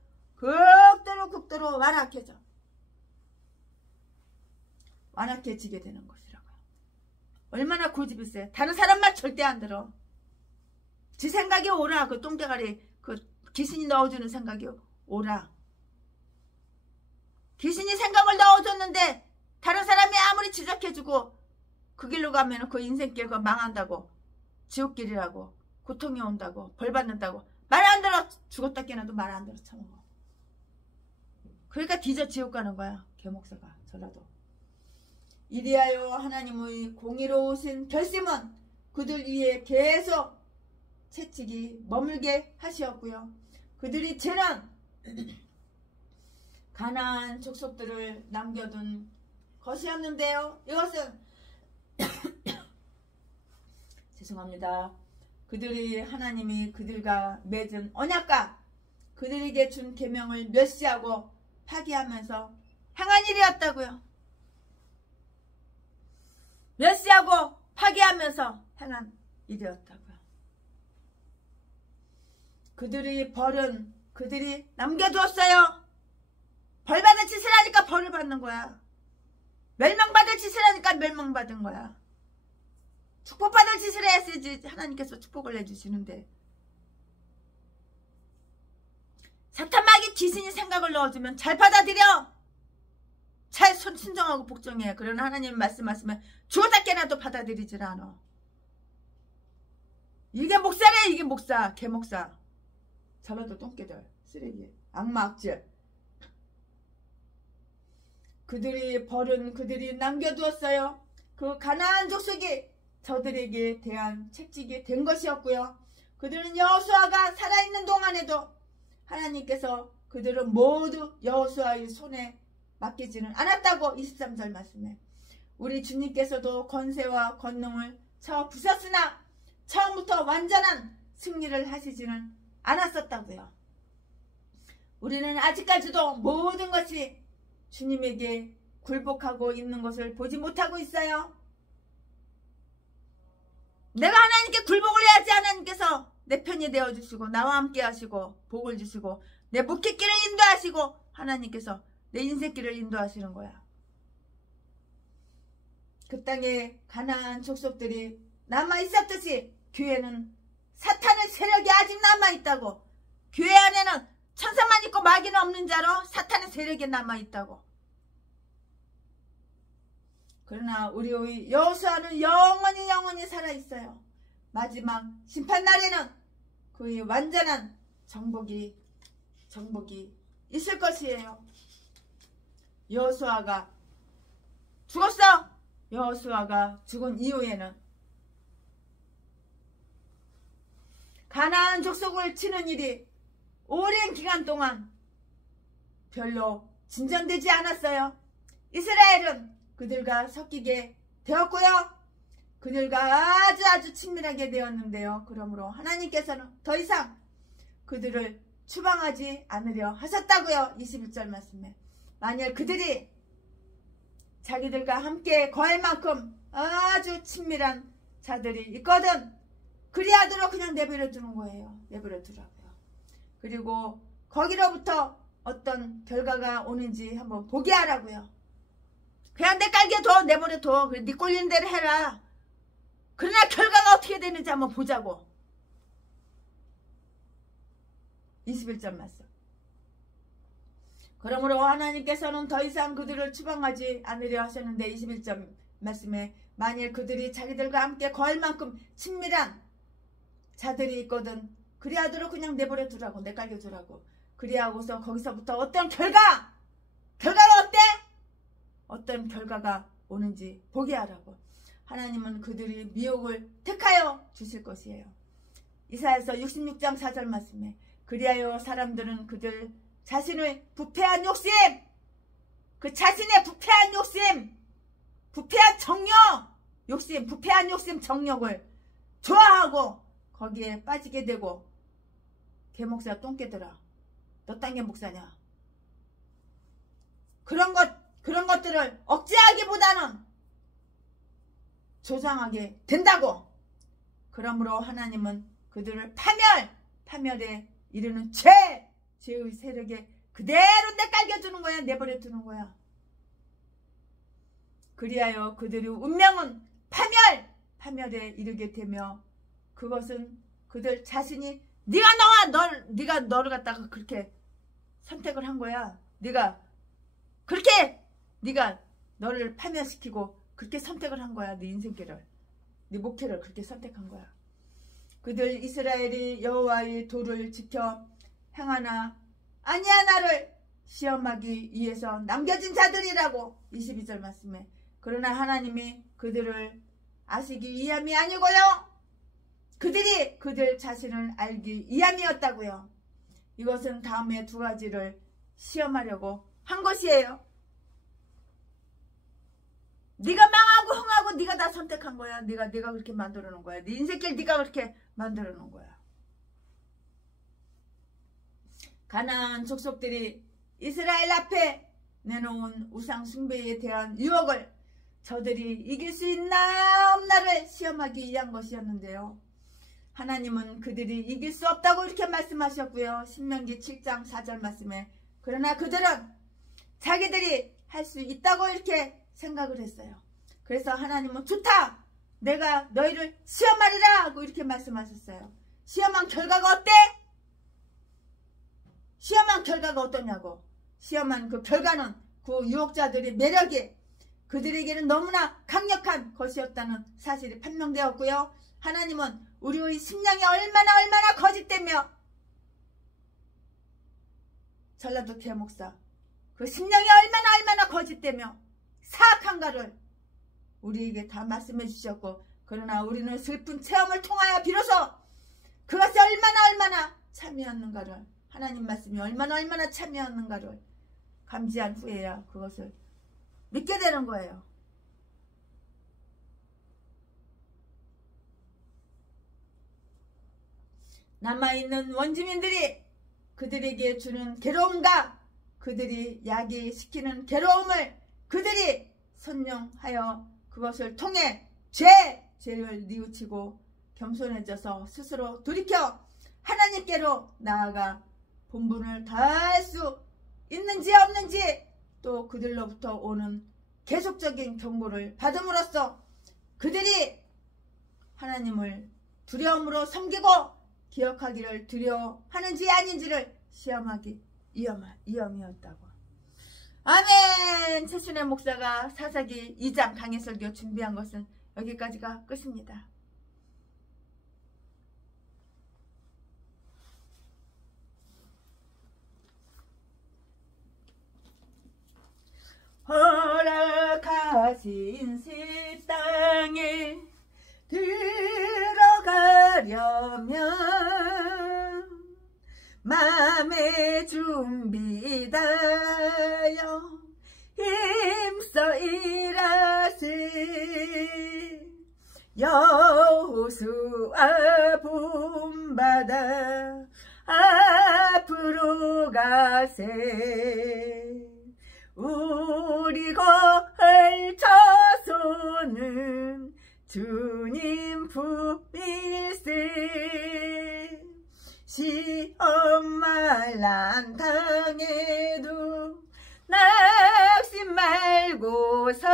완악해지게 되는 것이라고요. 얼마나 고집일세. 다른 사람 말 절대 안 들어. 지 생각이 오라. 그 똥대가리 그 귀신이 넣어주는 생각이 오라. 귀신이 생각을 넣어줬는데 다른 사람이 아무리 지적해주고 그 길로 가면 그 인생길 그 망한다고 지옥길이라고 고통이 온다고 벌 받는다고 말 안 들어. 죽었다 깨나도 말 안 들어 처먹어. 그러니까 뒤져 지옥 가는 거야. 개목사가 전라도. 이리하여 하나님의 공의로우신 결심은 그들 위에 계속 채찍이 머물게 하시었고요. 그들이 죄는 가나안 족속들을 남겨둔 것이었는데요. 이것은 죄송합니다. 그들이 하나님이 그들과 맺은 언약과 그들에게 준 계명을 멸시하고 파기하면서 행한 일이었다고요. 멸시하고 파기하면서 행한 일이었다고요. 그들의 벌은 그들이 남겨두었어요. 벌받을 짓을 하니까 벌을 받는 거야. 멸망받을 짓을 하니까 멸망받은 거야. 축복받을 짓을 했어야지 하나님께서 축복을 내주시는데 사탄마귀 귀신이 생각을 넣어주면 잘 받아들여. 잘 순종하고 복종해. 그러나 하나님 말씀하시면 죽었다 깨나도 받아들이질 않아. 이게 목사래. 이게 목사. 개목사. 전라도 똥개들 쓰레기 악마 악질. 그들이 벌은 그들이 남겨두었어요. 그 가나안 족속이 저들에게 대한 책찍이 된 것이었고요. 그들은 여호수아가 살아있는 동안에도 하나님께서 그들은 모두 여호수아의 손에 맡기지는 않았다고 23절 말씀에 우리 주님께서도 권세와 권능을 쳐 부셨으나 처음부터 완전한 승리를 하시지는 않았었다고요. 우리는 아직까지도 모든 것이 주님에게 굴복하고 있는 것을 보지 못하고 있어요. 내가 하나님께 굴복을 해야지 하나님께서 내 편이 되어주시고 나와 함께 하시고 복을 주시고 내 목회길을 인도하시고 하나님께서 내 인생길을 인도하시는 거야. 그 땅에 가나안 족속들이 남아있었듯이 교회는 사탄의 세력이 아직 남아있다고. 교회 안에는 천사만 있고 마귀는 없는 자로 사탄의 세력이 남아있다고. 그러나 우리의 여호수아는 영원히 살아있어요. 마지막 심판날에는 그의 완전한 정복이 있을 것이에요. 여호수아가 죽었어. 여호수아가 죽은 이후에는 가나안 족속을 치는 일이 오랜 기간 동안 별로 진전되지 않았어요. 이스라엘은 그들과 섞이게 되었고요. 그들과 아주 친밀하게 되었는데요. 그러므로 하나님께서는 더 이상 그들을 추방하지 않으려 하셨다고요. 21절 말씀에. 만일 그들이 자기들과 함께 거할 만큼 아주 친밀한 자들이 있거든 그리하도록 그냥 내버려 두는 거예요. 내버려 두라고요. 그리고 거기로부터 어떤 결과가 오는지 한번 보게 하라고요. 그냥 내 깔게 둬. 내버려 둬. 네 꼴리는 대로 해라. 그러나 결과가 어떻게 되는지 한번 보자고. 21절 말씀. 그러므로 하나님께서는 더 이상 그들을 추방하지 않으려 하셨는데 21절 말씀에 만일 그들이 자기들과 함께 거할 만큼 친밀한 자들이 있거든 그리하도록 그냥 내버려 두라고. 내깔겨 두라고. 그리하고서 거기서부터 어떤 결과가 어때? 어떤 결과가 오는지 보게 하라고. 하나님은 그들이 미혹을 택하여 주실 것이에요. 이사야서 66장 4절 말씀에 그리하여 사람들은 그들 자신의 부패한 욕심, 그 자신의 부패한 욕심, 부패한 정욕, 부패한 욕심 정욕을 좋아하고 거기에 빠지게 되고 개 목사 똥개들아 너 딴 게 목사냐? 그런 것들을 억제하기보다는 조장하게 된다고. 그러므로 하나님은 그들을 파멸에 이르는 죄의 세력에 그대로 내깔겨주는 거야. 내버려 두는 거야. 그리하여 그들의 운명은 파멸에 이르게 되며 그것은 그들 자신이 네가 너를 갖다가 그렇게 선택을 한 거야. 네가 너를 파멸시키고 그렇게 선택을 한 거야. 네 인생길을, 네 목회를 그렇게 선택한 거야. 그들 이스라엘이 여호와의 도를 지켜 행하나 아니하나를 시험하기 위해서 남겨진 자들이라고 22절 말씀에. 그러나 하나님이 그들을 아시기 위함이 아니고요. 그들이 그들 자신을 알기 위함이었다고요. 이것은 다음에 두 가지를 시험하려고 한 것이에요. 네가 망하고 흥하고 네가 다 선택한 거야. 네가 그렇게 만들어 놓은 거야. 네 인생길 네가 그렇게 만들어 놓은 거야. 가나안 족속들이 이스라엘 앞에 내놓은 우상 숭배에 대한 유혹을 저들이 이길 수 있나 없나를 시험하기 위한 것이었는데요. 하나님은 그들이 이길 수 없다고 이렇게 말씀하셨고요. 신명기 7장 4절 말씀에 그러나 그들은 자기들이 할 수 있다고 이렇게 생각을 했어요. 그래서 하나님은 좋다. 내가 너희를 시험하리라 하고 이렇게 말씀하셨어요. 시험한 결과가 어때? 시험한 결과가 어떠냐고. 시험한 그 결과는 그 유혹자들의 매력이 그들에게는 너무나 강력한 것이었다는 사실이 판명되었고요. 하나님은 우리의 심령이 얼마나 거짓되며 전라도 개목사 그 심령이 얼마나 거짓되며 사악한가를 우리에게 다 말씀해 주셨고 그러나 우리는 슬픈 체험을 통하여 비로소 그것이 얼마나 참이었는가를 하나님 말씀이 얼마나 참이었는가를 감지한 후에야 그것을 믿게 되는 거예요. 남아있는 원주민들이 그들에게 주는 괴로움과 그들이 야기시키는 괴로움을 그들이 선용하여 그것을 통해 죄를 뉘우치고 겸손해져서 스스로 돌이켜 하나님께로 나아가 본분을 다할 수 있는지 없는지 또 그들로부터 오는 계속적인 경고를 받음으로써 그들이 하나님을 두려움으로 섬기고 기억하기를 두려워하는지 아닌지를 시험하기 위험이었다고. 아멘. 최순애 목사가 사사기 2장 강해설교 준비한 것은 여기까지가 끝입니다. 허락하신 새 땅에 들어가려면 맘에 준비다여 힘써 일하세. 여호수아 본받아 앞으로 가세. 우리 걸쳐서는 주님 품일세. 시험만 난 당해도 낙심 말고서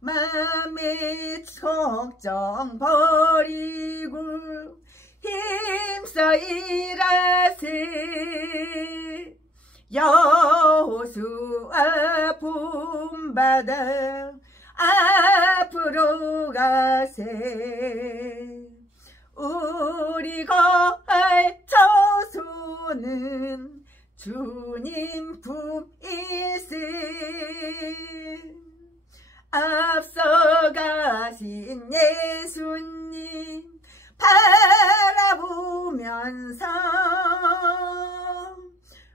맘의 걱정 버리고 힘써 일하세. 여호수아 본받아 앞으로 가세. 우리 걸쳐서는 주님 품일세. 앞서가신 예수님 바라보면서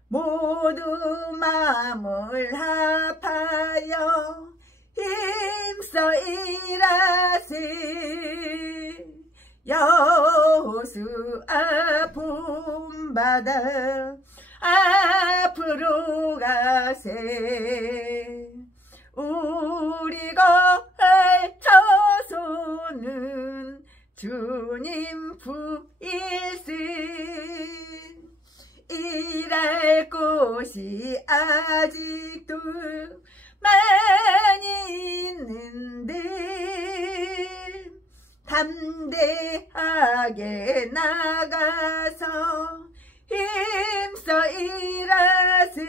모두 마음을 합하여 힘써 일하세. 여호수아 본받아 앞으로 가세. 우리 걸쳐서는 주님 품일세. 일할 곳이 아직도 많이 있는데 담대하게 나가서 힘써 일하세.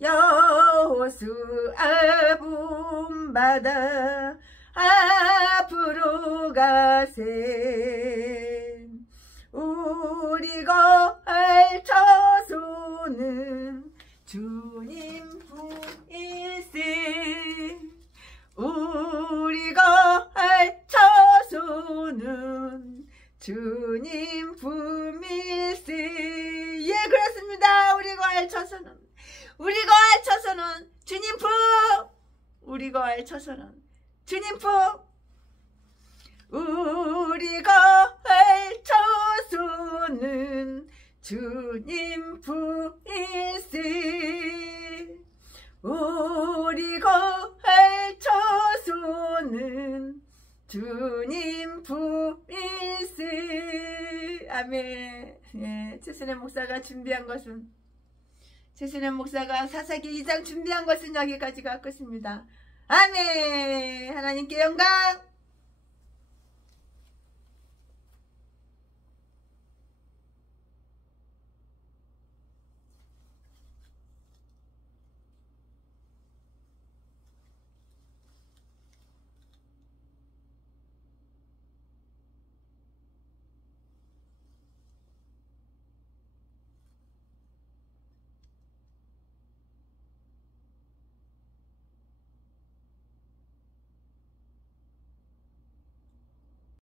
여호수아 본받아 앞으로 가세. 우리 걸쳐서는 주님 품일세. 우리 걸쳐서는 주님 품일세. 예, 그렇습니다. 우리 걸쳐서는 주님 품. 우리 걸쳐서는 주님 품. 우리 걸쳐서는 주님 품일세. 우리 걸쳐서는 주님 품일세. 아멘. 예, 최순애 목사가 준비한 것은, 최순애 목사가 사사기 2장 준비한 것은 여기까지가 끝입니다. 아멘. 하나님께 영광.